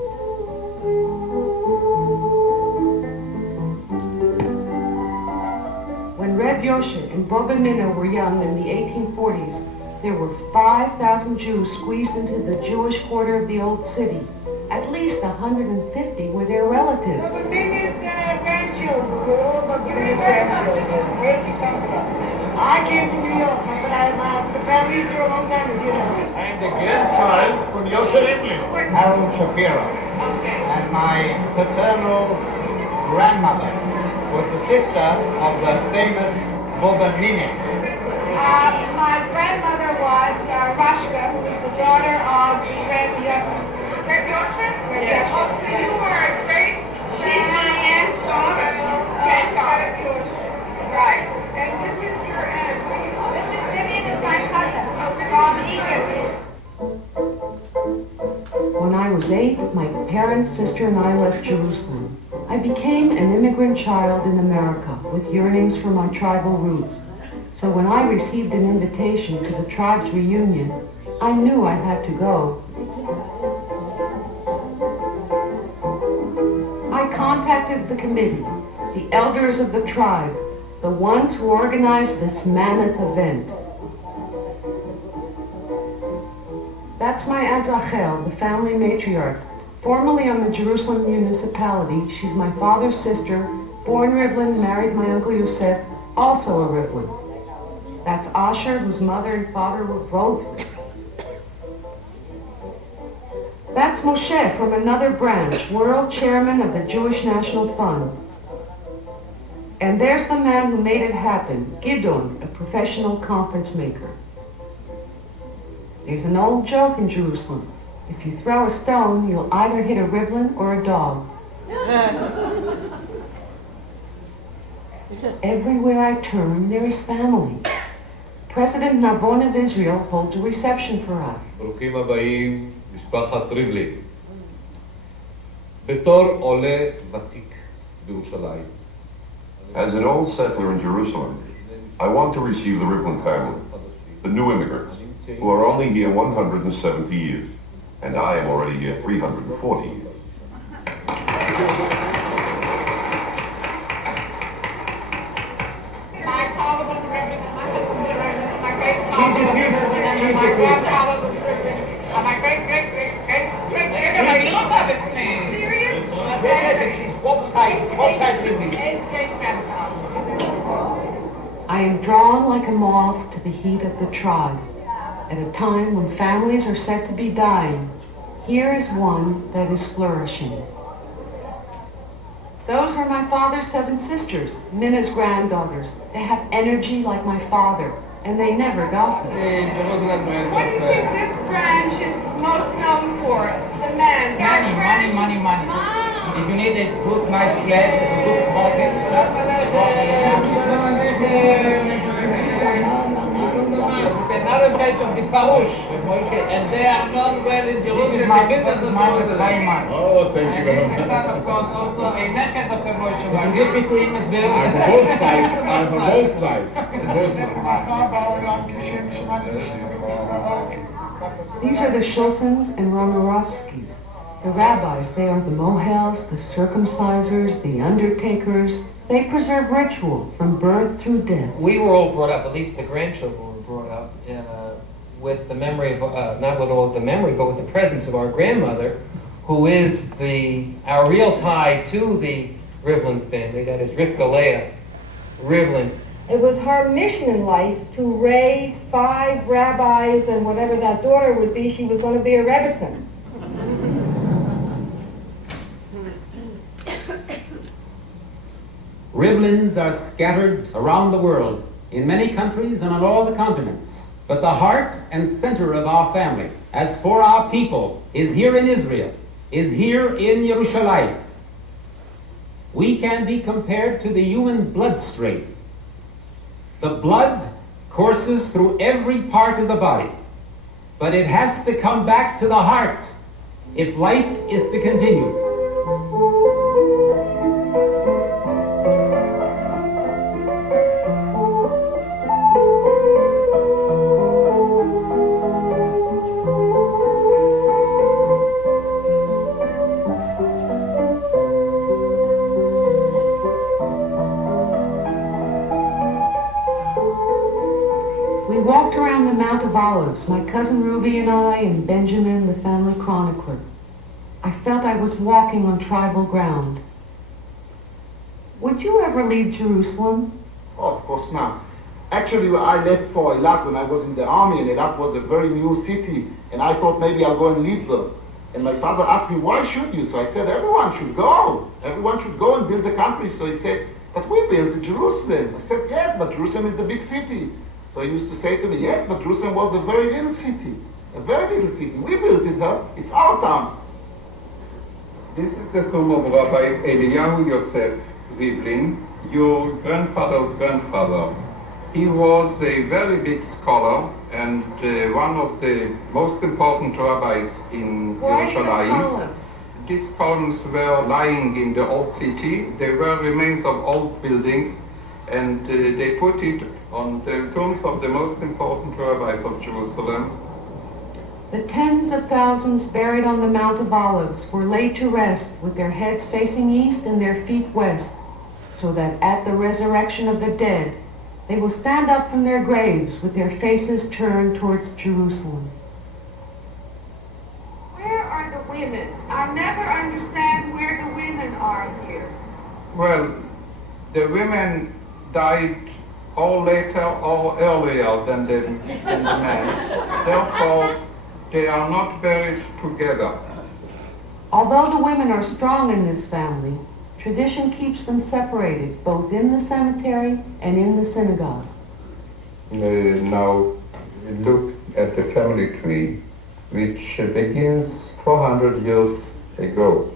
When Reb Yoshe and Baba Mina were young in the 1840s, there were 5,000 Jews squeezed into the Jewish quarter of the old city. At least 150 were their relatives. So the thing is grandchildren, we're all the great grandchildren. Where did you come from? I came from New York, but the family's here a long time, as you know. I am the grandchild from Yerushalayim, Harold Shapiro. And my paternal grandmother was the sister of the famous Boba Mine. My grandmother was Rashka, who was the daughter of Reb Yosef. Yes. Oh, so you were a great, she's my aunt's daughter. Granddaughter. Right. And this is your aunt. This is my cousin from Egypt. When I was 8, my parents, sister, and I left Jerusalem. I became an immigrant child in America with yearnings for my tribal roots. So when I received an invitation to the tribe's reunion, I knew I had to go. I contacted the committee, the elders of the tribe, the ones who organized this mammoth event. That's my Aunt Rachel, the family matriarch, formerly on the Jerusalem municipality. She's my father's sister, born Rivlin, married my Uncle Yosef, also a Rivlin. That's Asher, whose mother and father were both. That's Moshe from another branch, world chairman of the Jewish National Fund. And there's the man who made it happen, Gidon, a professional conference maker. There's an old joke in Jerusalem. If you throw a stone, you'll either hit a Rivlin or a dog. Everywhere I turn, there is family. President Nabon of Israel holds a reception for us. ברוכים הבאים, משפחת ריבלין. בתור עולה ותיק בירושלים. As an old settler in Jerusalem, I want to receive the Rivlin family, the new immigrants, who are only here 170 years, and I am already here 340 years. I am drawn like a moth to the heat of the tribe. At a time when families are said to be dying, here is one that is flourishing. Those are my father's 7 sisters, Minna's granddaughters. They have energy like my father, and they never gossip. What do you think this branch is most known for? The man. Money. If you need a good, nice place, a good coffee, another place of the KOH, and they are known well in Jerusalem. Oh, thank you very much. Also a necklace of the Moshe. I'm both sides. I'm on both sides. These are the Shultons and Romarovskis. The rabbis, they are the mohels, the circumcisers, the undertakers. They preserve ritual from birth through death. We were all brought up, at least the grandchildren were brought up, with the memory of, not with all of the memory, but with the presence of our grandmother, who is our real tie to the Rivlin family, that is Rivka Leah Rivlin. It was her mission in life to raise 5 rabbis, and whatever that daughter would be, she was going to be a rebbetzin. Rivlins are scattered around the world, in many countries and on all the continents. But the heart and center of our family, as for our people, is here in Israel, is here in Yerushalayim. We can be compared to the human bloodstream. The blood courses through every part of the body, but it has to come back to the heart if life is to continue. We walked around the Mount of Olives, my cousin Ruby and I, and Benjamin, the family chronicler. I felt I was walking on tribal ground. Would you ever leave Jerusalem? Oh, of course not. Actually, I left for Eilat when I was in the army, and Eilat was a very new city, and I thought maybe I'll go and live there. And my father asked me, why should you? So I said, everyone should go. Everyone should go and build a country. So he said, but we built Jerusalem. I said, yes, but Jerusalem is the big city. So he used to say to me, yes, but Jerusalem was a very little city. A very little city. We built it here. It's our town. This is the tomb of Rabbi Eliyahu Yosef Rivlin, your grandfather's grandfather. He was a very big scholar and one of the most important rabbis in Yerushalayim. These columns were lying in the old city. They were remains of old buildings, and they put it on the tombs of the most important rabbis of Jerusalem. The tens of thousands buried on the Mount of Olives were laid to rest with their heads facing east and their feet west, so that at the resurrection of the dead, they will stand up from their graves with their faces turned towards Jerusalem. Where are the women? I never understand where the women are here. Well, the women died or later or earlier than the men. Therefore, they are not buried together. Although the women are strong in this family, tradition keeps them separated, both in the cemetery and in the synagogue. Now, look at the family tree, which begins 400 years ago.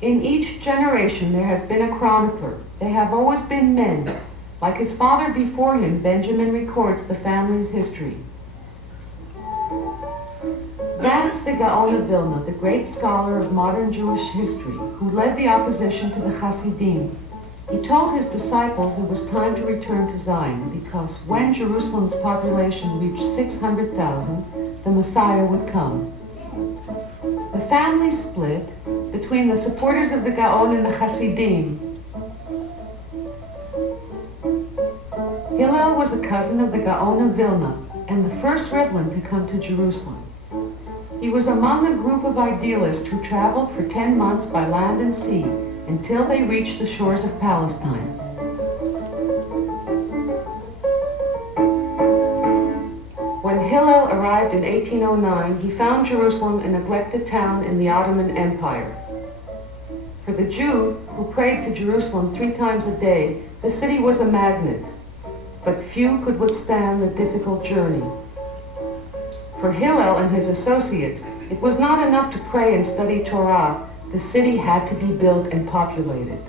In each generation there has been a chronicler. They have always been men. Like his father before him, Benjamin records the family's history. That's the Gaon of Vilna, the great scholar of modern Jewish history, who led the opposition to the Hasidim. He told his disciples it was time to return to Zion, because when Jerusalem's population reached 600,000, the Messiah would come. The family split between the supporters of the Gaon and the Hasidim. Hillel was a cousin of the Gaon of Vilna, and the first Rebbe to come to Jerusalem. He was among a group of idealists who traveled for 10 months by land and sea until they reached the shores of Palestine. When Hillel arrived in 1809, he found Jerusalem a neglected town in the Ottoman Empire. For the Jew, who prayed to Jerusalem 3 times a day, the city was a magnet, but few could withstand the difficult journey. For Hillel and his associates, it was not enough to pray and study Torah. The city had to be built and populated.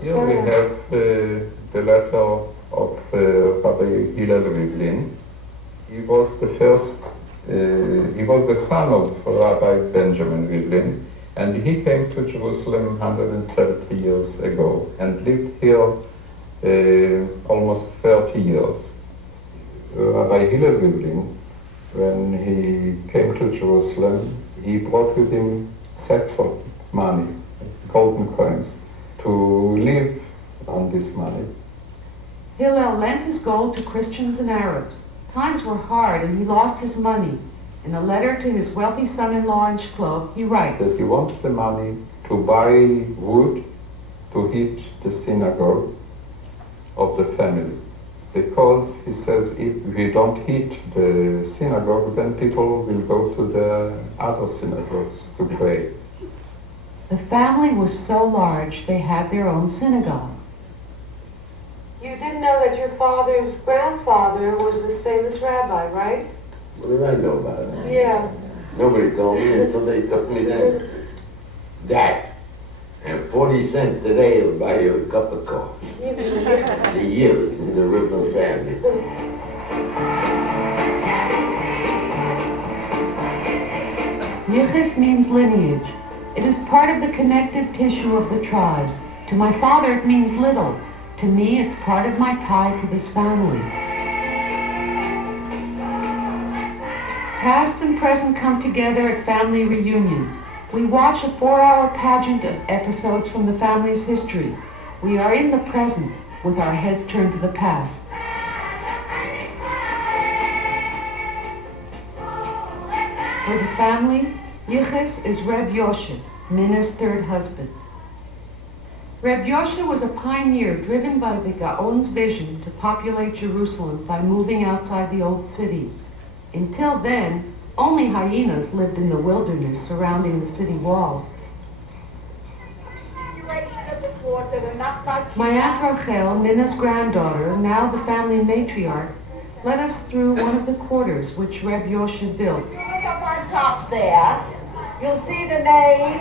Here we have the letter of Rabbi Hillel Rivlin. He was he was the son of Rabbi Benjamin Rivlin, and he came to Jerusalem 170 years ago and lived here almost 30 years. Rabbi Hillel Rivlin, when he came to Jerusalem, he brought with him sacks of money, golden coins, to live on this money. Hillel lent his gold to Christians and Arabs. Times were hard and he lost his money. In a letter to his wealthy son-in-law in Shklov, he writes that he wants the money to buy wood to heat the synagogue of the family. Because, he says, if we don't heat the synagogue, then people will go to the other synagogues to pray. the family was so large they had their own synagogue. You didn't know that your father's grandfather was this famous rabbi, right? What did I know about it? Yeah. Nobody told me until they took me there. That. And 40 cents today will buy you a cup of coffee. The years in the Ripon family. Yichus means lineage. It is part of the connective tissue of the tribe. To my father it means little. To me it's part of my tie to this family. Past and present come together at family reunions. We watch a 4-hour pageant of episodes from the family's history. We are in the present with our heads turned to the past. For the family, Yichus is Reb Yoshe, Minna's third husband. Reb Yoshe was a pioneer driven by the Gaon's vision to populate Jerusalem by moving outside the old city. Until then, only hyenas lived in the wilderness surrounding the city walls. My Aunt Rachel, Minna's granddaughter, now the family matriarch, led us through one of the quarters which Reb Yoshe built. Up on top there, you'll see the name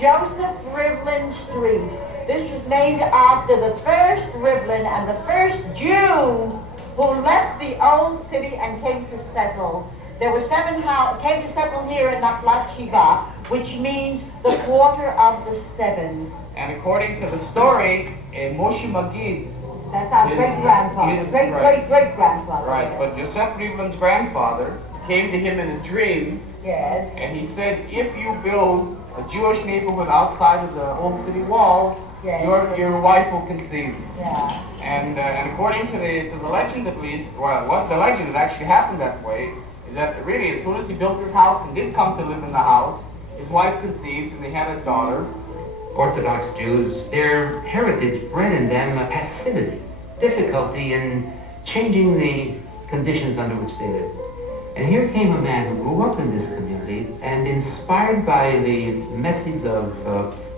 Joseph Rivlin Street. This was named after the first Rivlin and the first Jew who left the old city and came to settle. There were 7 houses, came to settle here in Naflat Shiva, which means the quarter of the 7. And according to the story, Moshe Magid, That's our great-grandfather, great-great-great-grandfather. right, but Yosef Rivlin's grandfather came to him in a dream, Yes. and he said, if you build a Jewish neighborhood outside of the old city walls, Yes. your wife will conceive. Yeah. And according to the legend at least, well, what the legend that actually happened that way, is that really as soon as he built his house and did come to live in the house, his wife conceived and they had a daughter. Orthodox Jews, their heritage bred in them a passivity, difficulty in changing the conditions under which they live. And here came a man who grew up in this community and inspired by the message of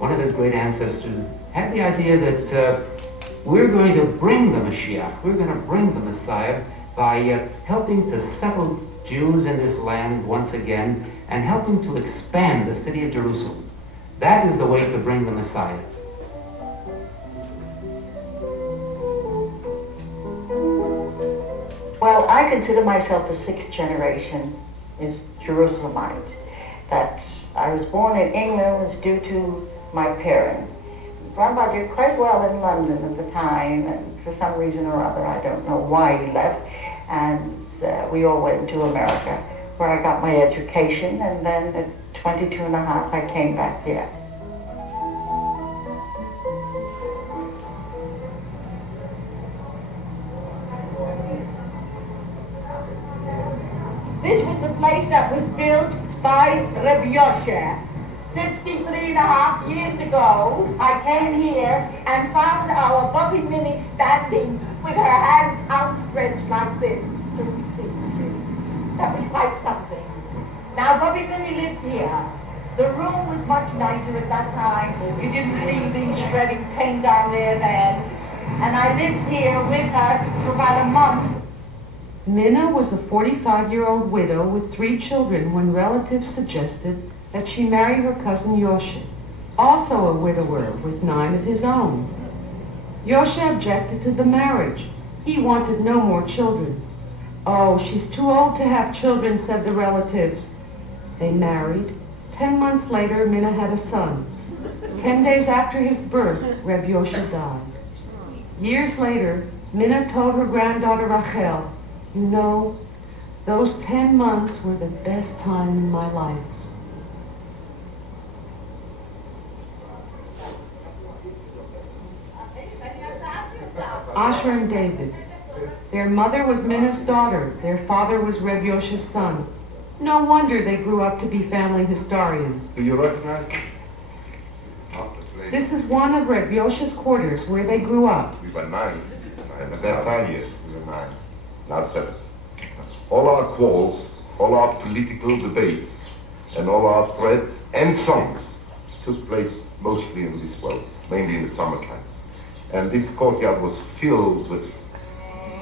one of his great ancestors, had the idea that we're going to bring the Mashiach, we're going to bring the Messiah by helping to settle Jews in this land once again and helping to expand the city of Jerusalem. That is the way to bring the Messiah. Well, I consider myself the 6th generation is Jerusalemite. That I was born in England was due to my parents. Grandpa did quite well in London at the time, and for some reason or other, I don't know why he left, and we all went to America, where I got my education, and then at 22 and a half, I came back here. This was the place that was built by Reb Yoshe. 53 and a half years ago, I came here and found our Bobby Minnie standing with her hands outstretched like this. That was quite something. Now, Bobby Minnie lived here. The room was much nicer at that time. You didn't see the shredding paint down there then. And I lived here with her for about a month. Minna was a 45-year-old widow with 3 children when relatives suggested that she marry her cousin Yoshe, also a widower with 9 of his own. Yoshe objected to the marriage. He wanted no more children. Oh, she's too old to have children, said the relatives. They married. 10 months later, Minna had a son. 10 days after his birth, Reb Yoshe died. Years later, Minna told her granddaughter Rachel, you know, those 10 months were the best time in my life. Asher and David. Their mother was Minna's daughter. Their father was Reb Yoshe's son. No wonder they grew up to be family historians. Do you recognize me? This is one of Reb Yoshe's quarters where they grew up. We were 9. At that time, yes, we were 9. Now 7. All our quarrels, all our political debates, and all our threats and songs took place mostly in this world, mainly in the summertime. And this courtyard was filled with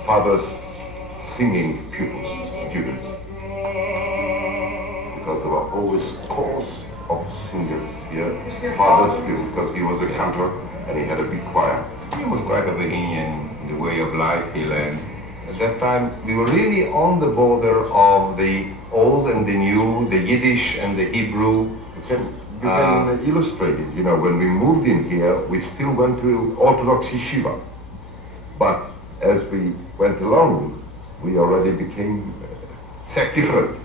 fathers singing pupils, students. Because there were always scores of singers here, fathers pupils, because he was a cantor and he had a big choir. He was quite a Bohemian in the way of life he led. At that time, we were really on the border of the old and the new, the Yiddish and the Hebrew. You can illustrate it. You know, when we moved in here, we still went to Orthodox yeshiva. But as we went along, we already became different.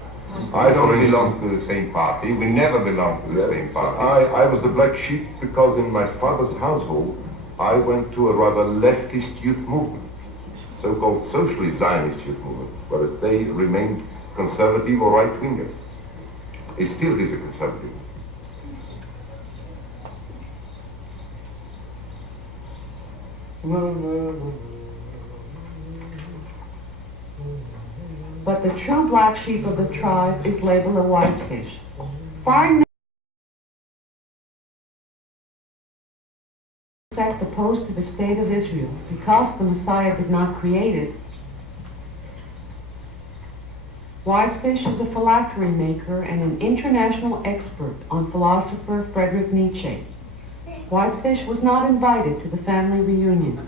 I don't belong to the same party. We never belonged to the same party. I was the black sheep because in my father's household, I went to a rather leftist youth movement, so-called socialist Zionist youth movement, whereas they remained conservative or right-wingers. still he's a conservative. But the true black sheep of the tribe is labeled a whitefish. Foreign sect opposed to the state of Israel because the Messiah did not create it. Whitefish is a phylactery maker and an international expert on philosopher Friedrich Nietzsche. Whitefish was not invited to the family reunion.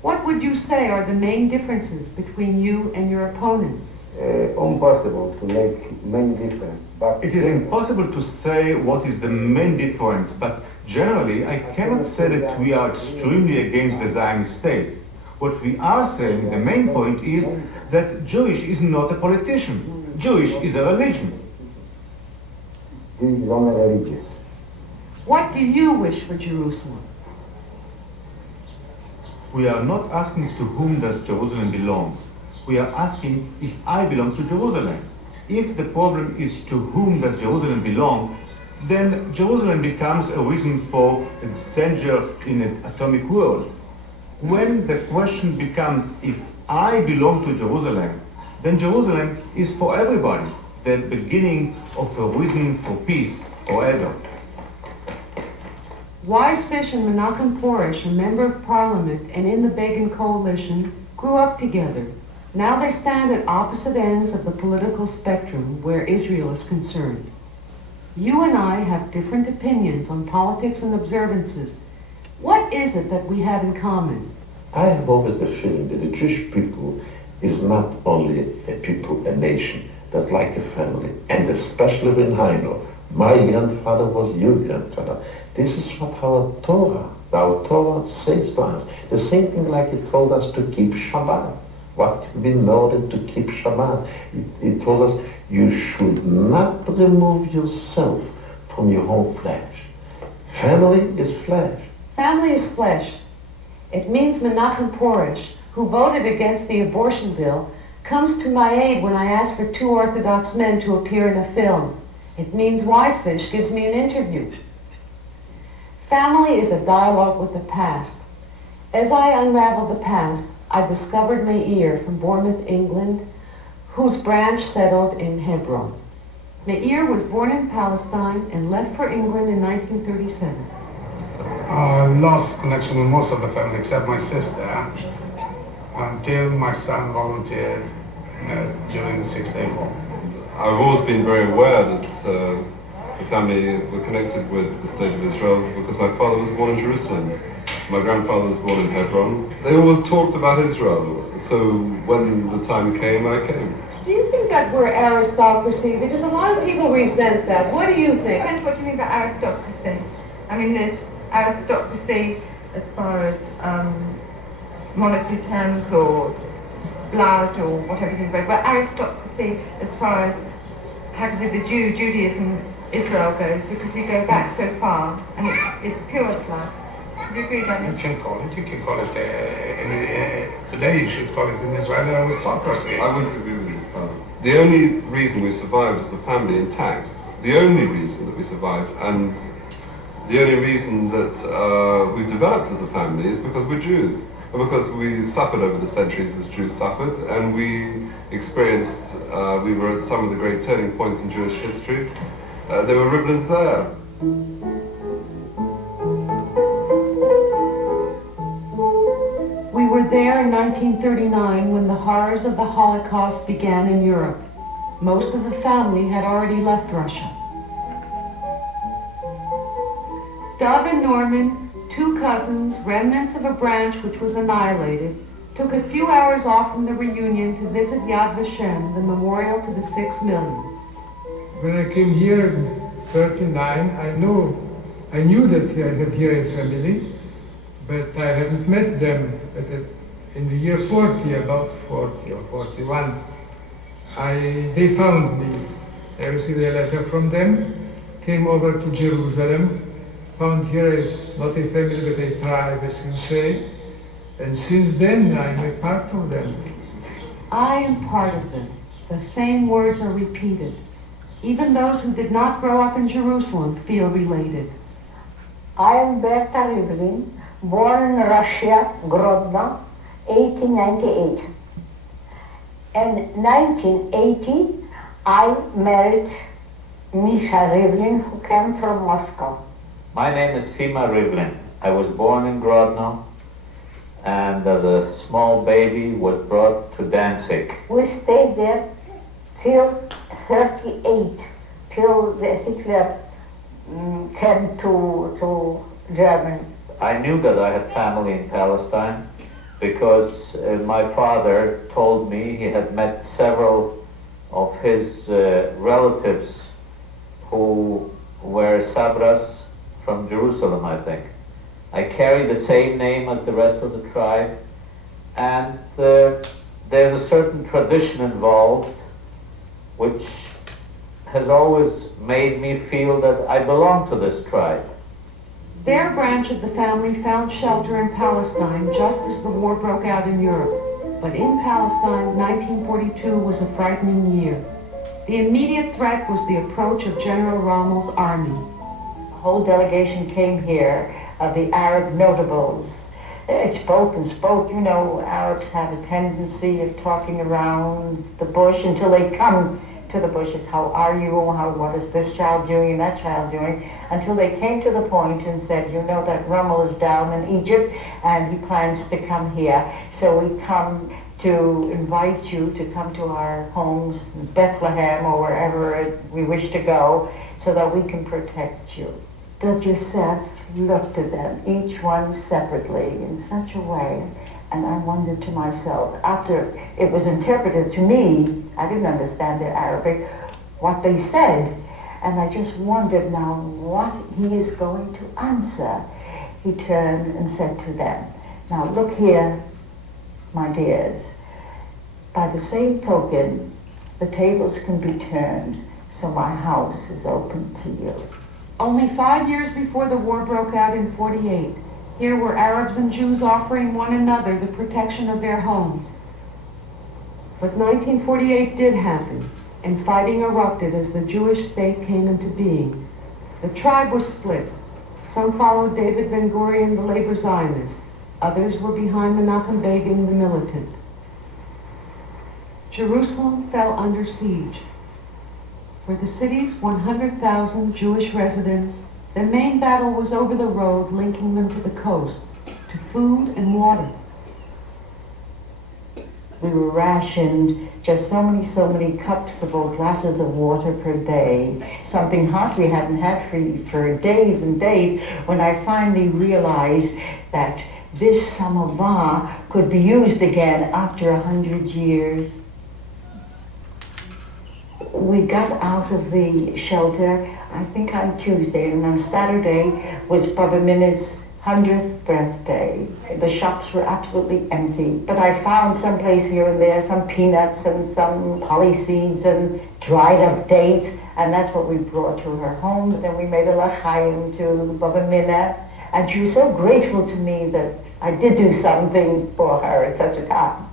What would you say are the main differences between you and your opponents? Impossible to make many difference. But it is impossible to say what is the main difference, but generally I cannot say that we are extremely against the Zionist state. What we are saying, the main point is that Jewish is not a politician. Jewish is a religion. This is only religious. What do you wish for Jerusalem? We are not asking to whom does Jerusalem belong. We are asking if I belong to Jerusalem. If the problem is to whom does Jerusalem belong, then Jerusalem becomes a reason for danger in an atomic world. When the question becomes if I belong to Jerusalem, then Jerusalem is for everybody, the beginning of a reason for peace forever. Whitefish and Menachem Porush, a member of parliament and in the Begin coalition, grew up together. Now they stand at opposite ends of the political spectrum where Israel is concerned. You and I have different opinions on politics and observances. What is it that we have in common? I have always the feeling that the Jewish people is not only a people, a nation, but like a family. And especially when I know my grandfather was your grandfather. This is what our Torah says to us. The same thing like it told us to keep Shabbat. What we know to keep Shabbat. It told us you should not remove yourself from your own flesh. Family is flesh. Family is flesh. It means Menachem Porush, who voted against the abortion bill, comes to my aid when I ask for two Orthodox men to appear in a film. It means Whitefish gives me an interview. Family is a dialogue with the past. As I unraveled the past, I discovered Meir from Bournemouth, England, whose branch settled in Hebron. Meir was born in Palestine and left for England in 1937. I lost connection with most of the family except my sister until my son volunteered during the 6 Day War. I've always been very aware that the family were connected with the state of Israel because my father was born in Jerusalem. My grandfather was born in Hebron. They always talked about Israel, so when the time came, I came. Do you think that we're aristocracy? Because a lot of people resent that. What do you think? Depends what you mean by aristocracy. I mean, there's aristocracy as far as monetary terms or blood or whatever you think, but aristocracy as far as how to do the Judaism, Israel goes, because you go back so far and it's pure blood. Do you agree, Daniel? You can call it, today you should call it in Israel aristocracy. I wouldn't agree with you. The only reason we survived as a family intact, the only reason that we survived, and the only reason that we've developed as a family is because we're Jews. And because we suffered over the centuries as Jews suffered, and we experienced, we were at some of the great turning points in Jewish history. There were riblins there. We were there in 1939 when the horrors of the Holocaust began in Europe. Most of the family had already left Russia. Dov and Norman, two cousins, remnants of a branch which was annihilated, took a few hours off from the reunion to visit Yad Vashem, the memorial to the 6 million. When I came here in 1939, I knew that I had here a family, but I haven't met them. In the year 40, about 40 or 41, they found me. I received a letter from them, came over to Jerusalem, found here not a family but a tribe, as you say, and since then I'm a part of them. I am part of them. The same words are repeated. Even those who did not grow up in Jerusalem feel related. I am Berta Rivlin, born in Russia, Grodno, 1898. In 1980, I married Misha Rivlin, who came from Moscow. My name is Fima Rivlin. I was born in Grodno, and as a small baby was brought to Danzig. We stayed there till 38, till the Hitler came to Germany. I knew that I had family in Palestine because my father told me he had met several of his relatives who were Sabras from Jerusalem, I think. I carry the same name as the rest of the tribe, and there's a certain tradition involved which has always made me feel that I belong to this tribe. Their branch of the family found shelter in Palestine just as the war broke out in Europe. But in Palestine, 1942 was a frightening year. The immediate threat was the approach of General Rommel's army. A whole delegation came here of the Arab notables. It spoke and spoke. You know, Arabs have a tendency of talking around the bush until they come to the bushes. How are you? What is this child doing and that child doing? Until they came to the point and said, you know that Rommel is down in Egypt and he plans to come here. So we come to invite you to come to our homes in Bethlehem or wherever we wish to go so that we can protect you. The Joseph looked at them, each one separately, in such a way, and I wondered to myself, after it was interpreted to me, I didn't understand the Arabic, what they said, and I just wondered now what he is going to answer. He turned and said to them, now look here, my dears, by the same token, the tables can be turned, so my house is open to you. Only 5 years before the war broke out in 48, here were Arabs and Jews offering one another the protection of their homes. But 1948 did happen, and fighting erupted as the Jewish state came into being. The tribe was split. Some followed David Ben-Gurion, the labor Zionist. Others were behind Menachem Begin, the militant. Jerusalem fell under siege. For the city's 100,000 Jewish residents, the main battle was over the road linking them to the coast, to food and water. We were rationed just so many cups or glasses of water per day. Something hot we hadn't had for days and days, when I finally realized that this samovar could be used again after 100 years. We got out of the shelter, I think on Tuesday, and on Saturday was Baba Mina's 100th birthday. The shops were absolutely empty, but I found some place here and there, some peanuts and some poly seeds and dried up dates, and that's what we brought to her home. Then we made a l'chaim to Baba Mina, and she was so grateful to me that I did do something for her at such a time.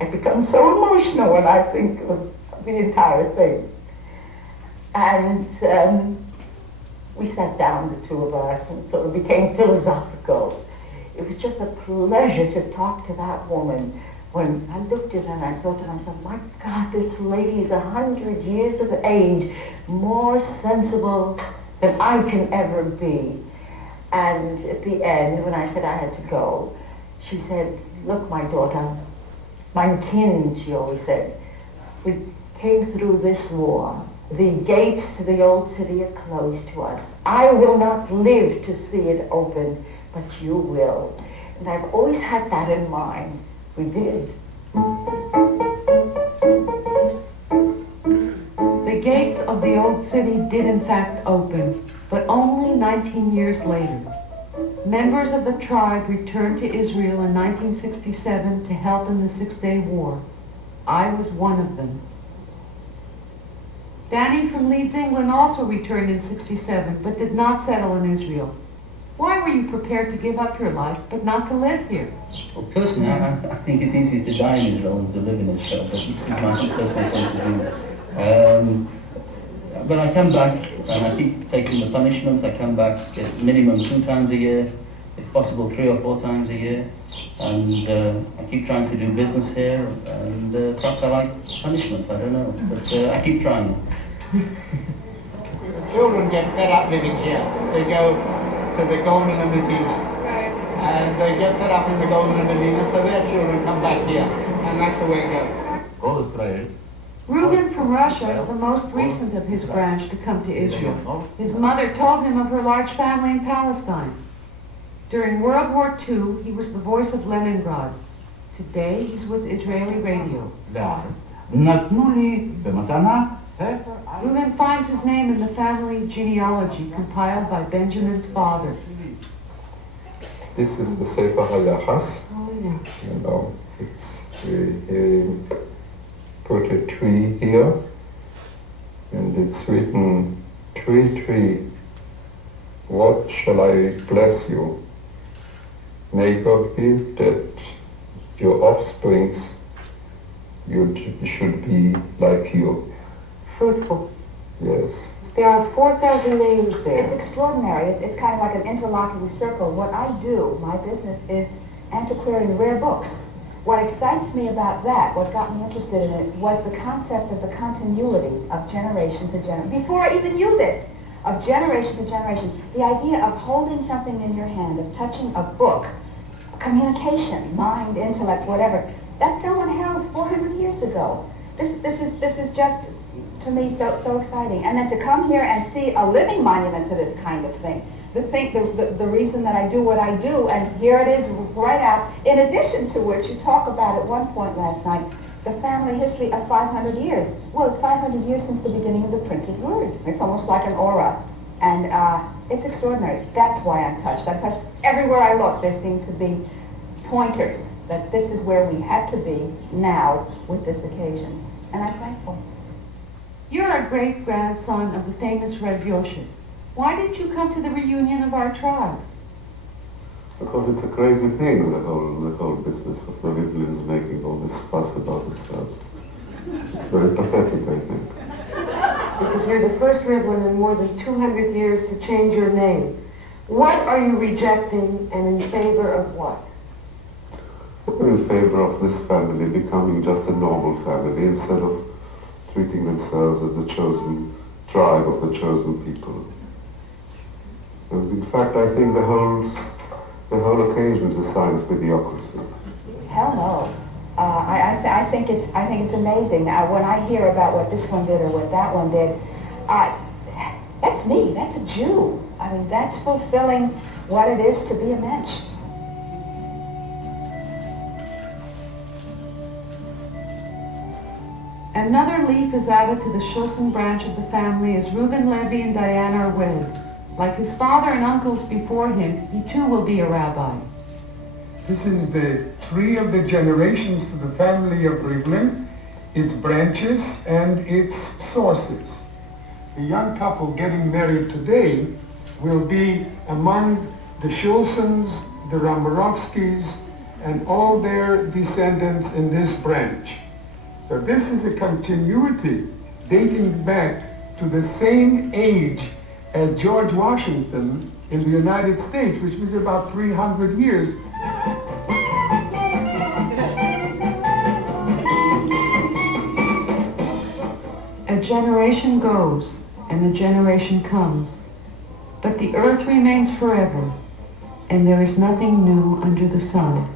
I become so emotional when I think of the entire thing. And we sat down, the two of us, and sort of became philosophical. It was just a pleasure to talk to that woman. When I looked at her and I thought to myself, my God, this lady is 100 years of age, more sensible than I can ever be. And at the end, when I said I had to go, she said, look, my daughter, mein Kind, she always said, we came through this war. The gates to the old city are closed to us. I will not live to see it open, but you will. And I've always had that in mind. We did. The gates of the old city did in fact open, but only 19 years later. Members of the tribe returned to Israel in 1967 to help in the Six-Day War. I was one of them. Danny from Leeds, England also returned in 67, but did not settle in Israel. Why were you prepared to give up your life but not to live here? Well, personally, I think it's easier to die in Israel than to live in Israel, but this is my personal point of view. But I come back, and I keep taking the punishment. I come back minimum 2 times a year, if possible 3 or 4 times a year, and I keep trying to do business here, and perhaps I like punishment, I don't know, but I keep trying. Children get fed up living here. They go to the Golden Medina, and they get fed up in the Golden Medina, so their children come back here, and that's the way it goes. Reuben from Russia is the most recent of his branch to come to Israel. His mother told him of her large family in Palestine. During World War II, he was the voice of Leningrad. Today, he's with Israeli radio. Reuben finds his name in the family genealogy compiled by Benjamin's father. This is the Sefer HaYachas. Oh, yeah. You know, it's put a tree here, and it's written, tree, what shall I bless you? May God give that your offsprings should be like you. Fruitful. Yes. There are 4,000 names there. It's extraordinary. It's kind of like an interlocking circle. What I do, my business, is antiquarian rare books. What excites me about that, what got me interested in it, was the concept of the continuity of generation to generation. Before I even knew this, of generation to generation, the idea of holding something in your hand, of touching a book, communication, mind, intellect, whatever, that someone held 400 years ago. This is just, to me, so exciting. And then to come here and see a living monument to this kind of thing. The reason that I do what I do, and here it is right out, in addition to which you talk about at one point last night, the family history of 500 years. Well, it's 500 years since the beginning of the printed word. It's almost like an aura. And it's extraordinary. That's why I'm touched. I'm touched everywhere I look. There seem to be pointers that this is where we have to be now with this occasion. And I'm thankful. You're a great-grandson of the famous Rev Yosef. Why didn't you come to the reunion of our tribe? Because it's a crazy thing, the whole business of the Rivlins making all this fuss about themselves. It's very pathetic, I think. Because you're the first Rivlin in more than 200 years to change your name. What are you rejecting and in favor of what? We're in favor of this family becoming just a normal family instead of treating themselves as the chosen tribe of the chosen people. And in fact, I think the whole occasion is a sign of idiocracy. Hell no. I think it's amazing. When I hear about what this one did or what that one did, that's me. That's a Jew. I mean, that's fulfilling what it is to be a mensch. Another leaf is added to the Shulchan branch of the family as Reuben Levi and Diana are wedded. Like his father and uncles before him, he too will be a rabbi. This is the tree of the generations to the family of Rivlin, its branches and its sources. The young couple getting married today will be among the Shulsons, the Ramarovskis, and all their descendants in this branch. So this is a continuity dating back to the same age as George Washington in the United States, which was about 300 years. A generation goes and a generation comes, but the earth remains forever, and there is nothing new under the sun.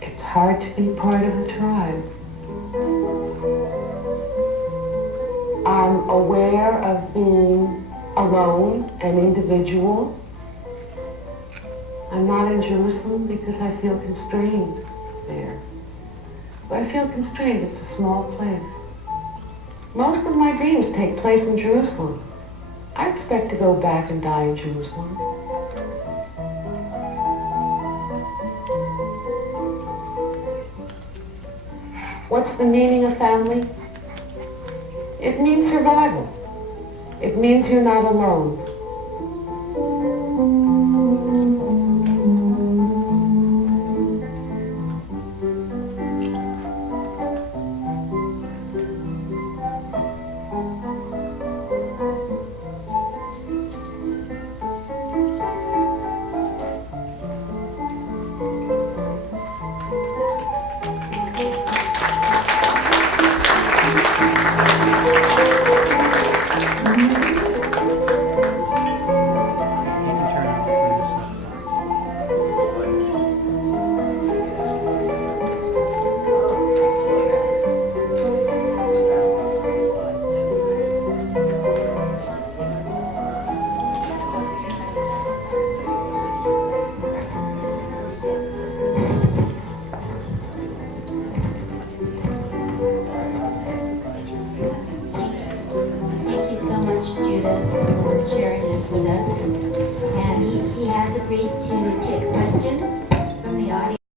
It's hard to be part of a tribe. I'm aware of being alone and individual. I'm not in Jerusalem because I feel constrained there. But I feel constrained. It's a small place. Most of my dreams take place in Jerusalem. I expect to go back and die in Jerusalem. What's the meaning of family? It means survival. It means you're not alone.